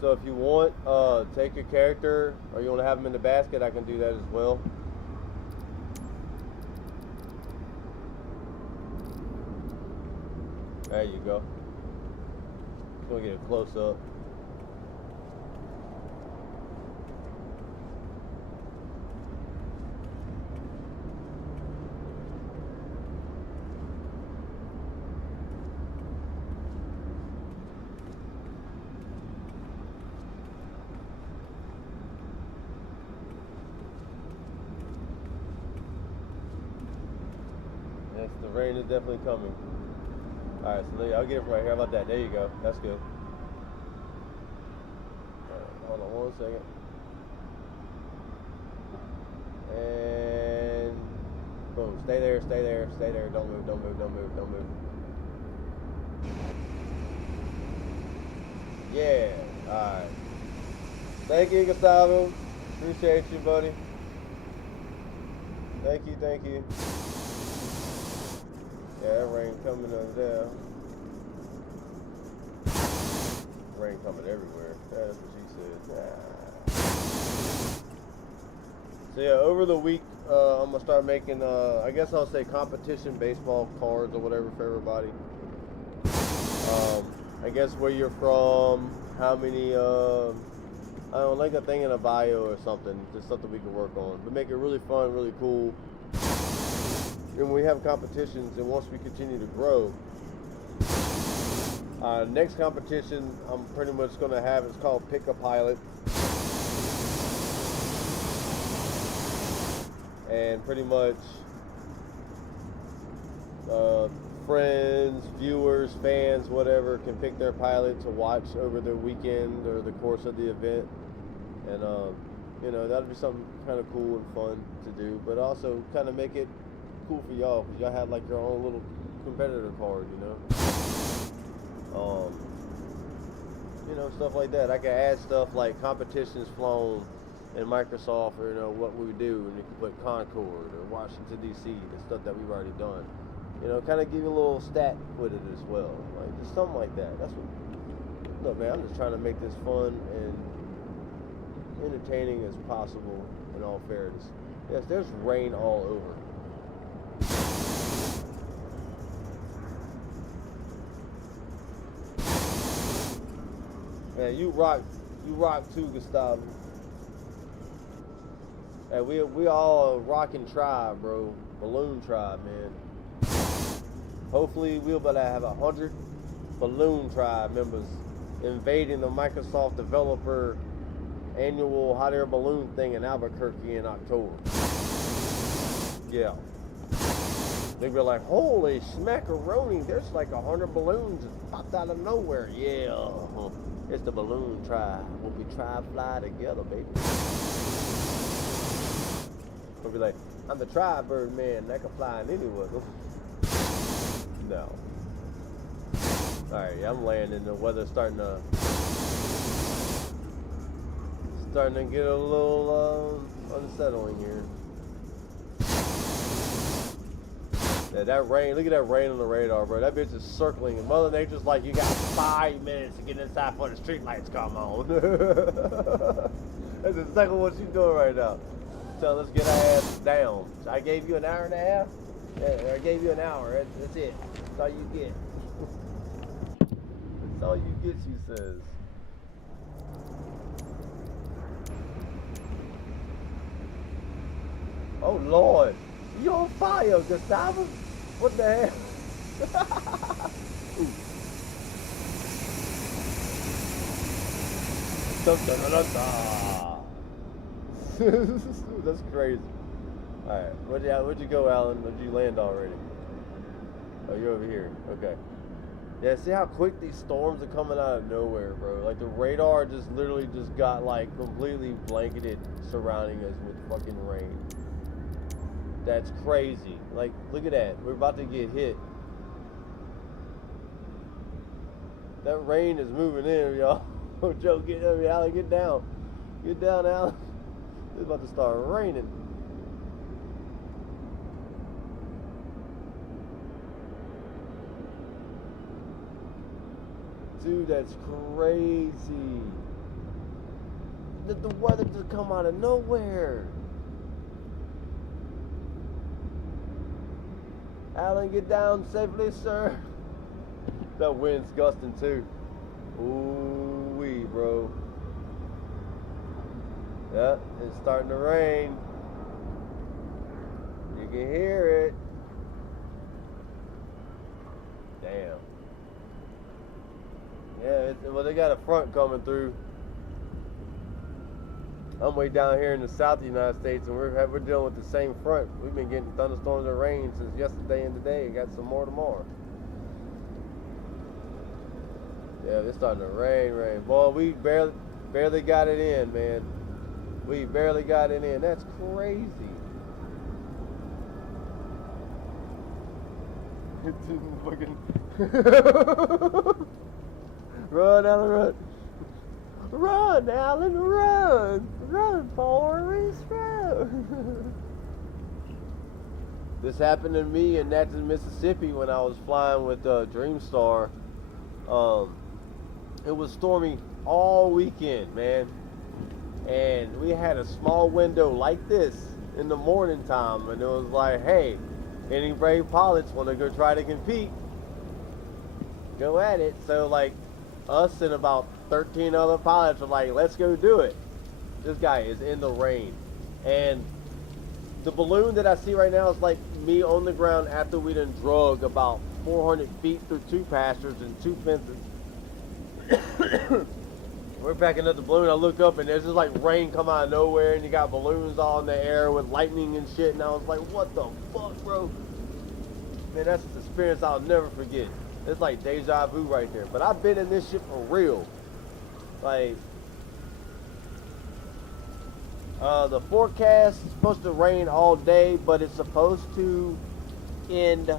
So if you want, take your character, or you want to have them in the basket, I can do that as well. There you go. Just gonna get a close up. Yes, the rain is definitely coming. All right, so I'll get it from right here. How about that? There you go. That's good. All right, hold on 1 second. And boom. Stay there, stay there, stay there. Don't move, don't move, don't move, don't move. Yeah. All right. Thank you, Gustavo. Appreciate you, buddy. Thank you, thank you. Yeah, that rain coming over there. Rain coming everywhere. That's what she said. So yeah, over the week, I'm gonna start making, I guess I'll say competition baseball cards or whatever for everybody. I guess where you're from, how many, I don't like a thing in a bio or something, just something we can work on. But make it really fun, really cool. And when we have competitions, and once we continue to grow, next competition I'm pretty much going to have, it's called Pick a Pilot. And pretty much friends, viewers, fans, whatever, can pick their pilot to watch over the weekend or the course of the event. And, you know, that'll be something kind of cool and fun to do, but also kind of make it cool for y'all, because y'all have like your own little competitor card, you know? You know, stuff like that. I can add stuff like competitions flown in Microsoft, or, you know, what we do, and you can put Concord or Washington, D.C., the stuff that we've already done. You know, kind of give you a little stat with it as well. Like, just something like that. That's what, look, man, I'm just trying to make this fun and entertaining as possible, in all fairness. Yes, there's rain all over. Man, you rock too, Gustavo. Hey, we all a rockin' tribe, bro. Balloon tribe, man. Hopefully we'll be able to have 100 Balloon tribe members invading the Microsoft developer annual hot air balloon thing in Albuquerque in October. Yeah. They'd be like, holy smackaroni, there's like 100 balloons that popped out of nowhere. Yeah. It's the Balloon tribe. We'll be tribe fly together, baby. We'll be like, I'm the tribe bird man that can fly in anywhere. No. Alright, yeah, I'm landing. The weather's starting to get a little unsettling here. Yeah, that rain, look at that rain on the radar, bro. That bitch is circling, and Mother Nature's like, you got 5 minutes to get inside before the street lights come on. That's exactly what she's doing right now. So let's get our ass down. So I gave you an hour and a half? Yeah, I gave you an hour. That's it. That's all you get. That's all you get, she says. Oh, Lord. You on fire, Gustavo? What the hell? That's crazy. Alright, where'd you go, Alan? Where'd you land already? Oh, you're over here. Okay. Yeah, see how quick these storms are coming out of nowhere, bro. Like, the radar just literally just got, like, completely blanketed surrounding us with fucking rain. That's crazy. Like, look at that. We're about to get hit. That rain is moving in, y'all. Oh, Joe, get over here, Alan. Get down. Get down, Alan. It's about to start raining. Dude, that's crazy. The weather just come out of nowhere. Alan, get down safely, sir. That wind's gusting too. Ooh-wee, bro. Yeah, it's starting to rain. You can hear it. Damn. Yeah, well, they got a front coming through. I'm way down here in the south of the United States, and we're dealing with the same front. We've been getting thunderstorms and rain since yesterday and today. Got some more tomorrow. Yeah, it's starting to rain. Boy, we barely got it in, man. We barely got it in. That's crazy. Fucking run, Alan, run. Run, Alan, run. Run, Forrest, run. This happened to me in Natchez, Mississippi when I was flying with Dreamstar. It was stormy all weekend, man. And we had a small window like this in the morning time, and it was like, hey, any brave pilots want to go try to compete, go at it. So like us and about 13 other pilots were like, let's go do it. This guy is in the rain, and the balloon that I see right now is like me on the ground after we done drug about 400 feet through 2 pastures and 2 fences. We're backing up the balloon. I look up and there's just like rain come out of nowhere, and you got balloons all in the air with lightning and shit. And I was like, what the fuck, bro? Man, that's an experience I'll never forget. It's like deja vu right there. But I've been in this shit for real. Like, the forecast is supposed to rain all day, but it's supposed to end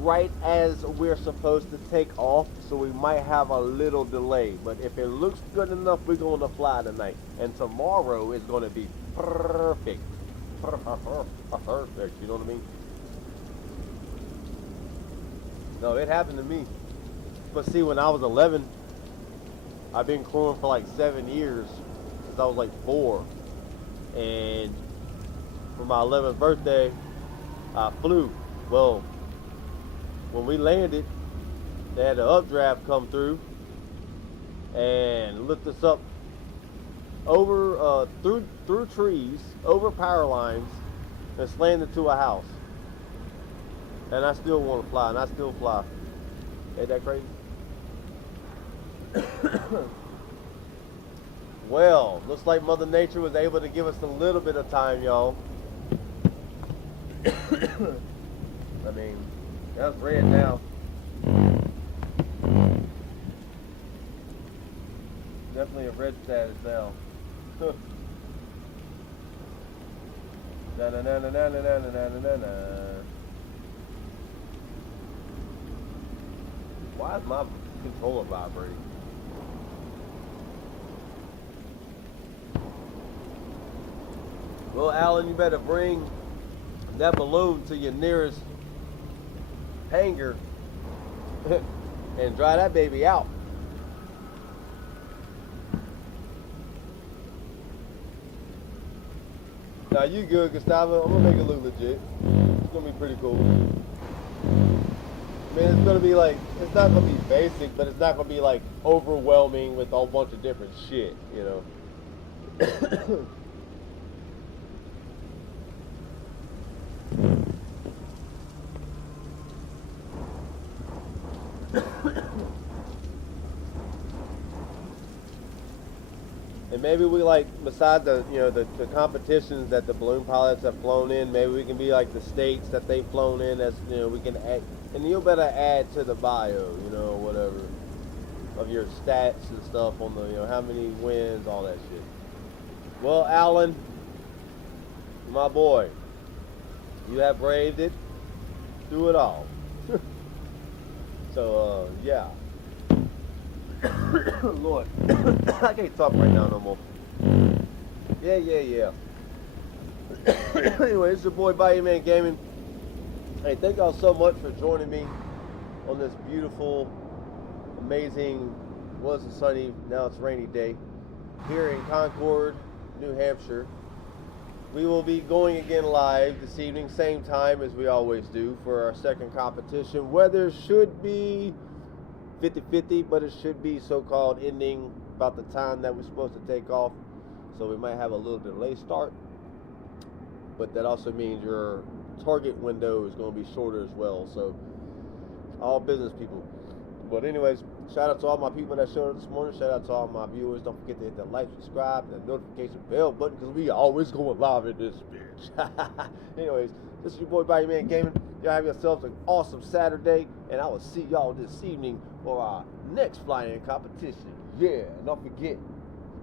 right as we're supposed to take off, so we might have a little delay. But if it looks good enough, we're going to fly tonight, and tomorrow is going to be perfect. Perfect, you know what I mean? No, it happened to me. But see, when I was 11, I've been crewing for like 7 years, since I was like 4, and for my 11th birthday, I flew. Well, when we landed, they had an updraft come through and lift us up over through trees, over power lines, and slammed into a house. And I still want to fly, and I still fly. Ain't that crazy? Well, looks like Mother Nature was able to give us a little bit of time, y'all. I mean, that's red now. Definitely a red status now. Na na na na na na na na na na. Why is my controller vibrating? Well, Alan, you better bring that balloon to your nearest hangar and dry that baby out. Now you good, Gustavo? I'm gonna make it look legit. It's gonna be pretty cool. I mean, it's gonna be like, it's not gonna be basic, but it's not gonna be like overwhelming with a whole bunch of different shit, you know. And maybe we like, besides the, you know, the competitions that the balloon pilots have flown in, maybe we can be like the states that they've flown in, as, you know, we can add, and you'll better add to the bio, you know, whatever, of your stats and stuff on the, you know, how many wins, all that shit. Well, Alan, my boy, you have braved it through it all. So, yeah. Lord, I can't talk right now no more. Yeah. Anyway, it's your boy Bayou Man Gaming. Hey, thank y'all so much for joining me on this beautiful, amazing, was a sunny, now it's rainy day here in Concord, New Hampshire. We will be going again live this evening, same time as we always do, for our second competition. Weather should be 50-50, but it should be so-called ending about the time that we're supposed to take off. So we might have a little delay start, but that also means your target window is going to be shorter as well. So all business people. But anyways, Shout out to all my people that showed up this morning. Shout out to all my viewers. Don't forget to hit the like, subscribe, and the notification bell button because we always going live in this bitch. Anyways, this is your boy Body Man Gaming. Y'all have yourselves an awesome Saturday, and I will see y'all this evening for our next fly-in competition. Yeah, and don't forget,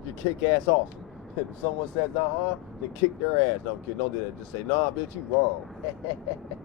you kick ass awesome. If someone says, then kick their ass. No, I'm kidding. Don't do that. Just say, nah, bitch, you wrong.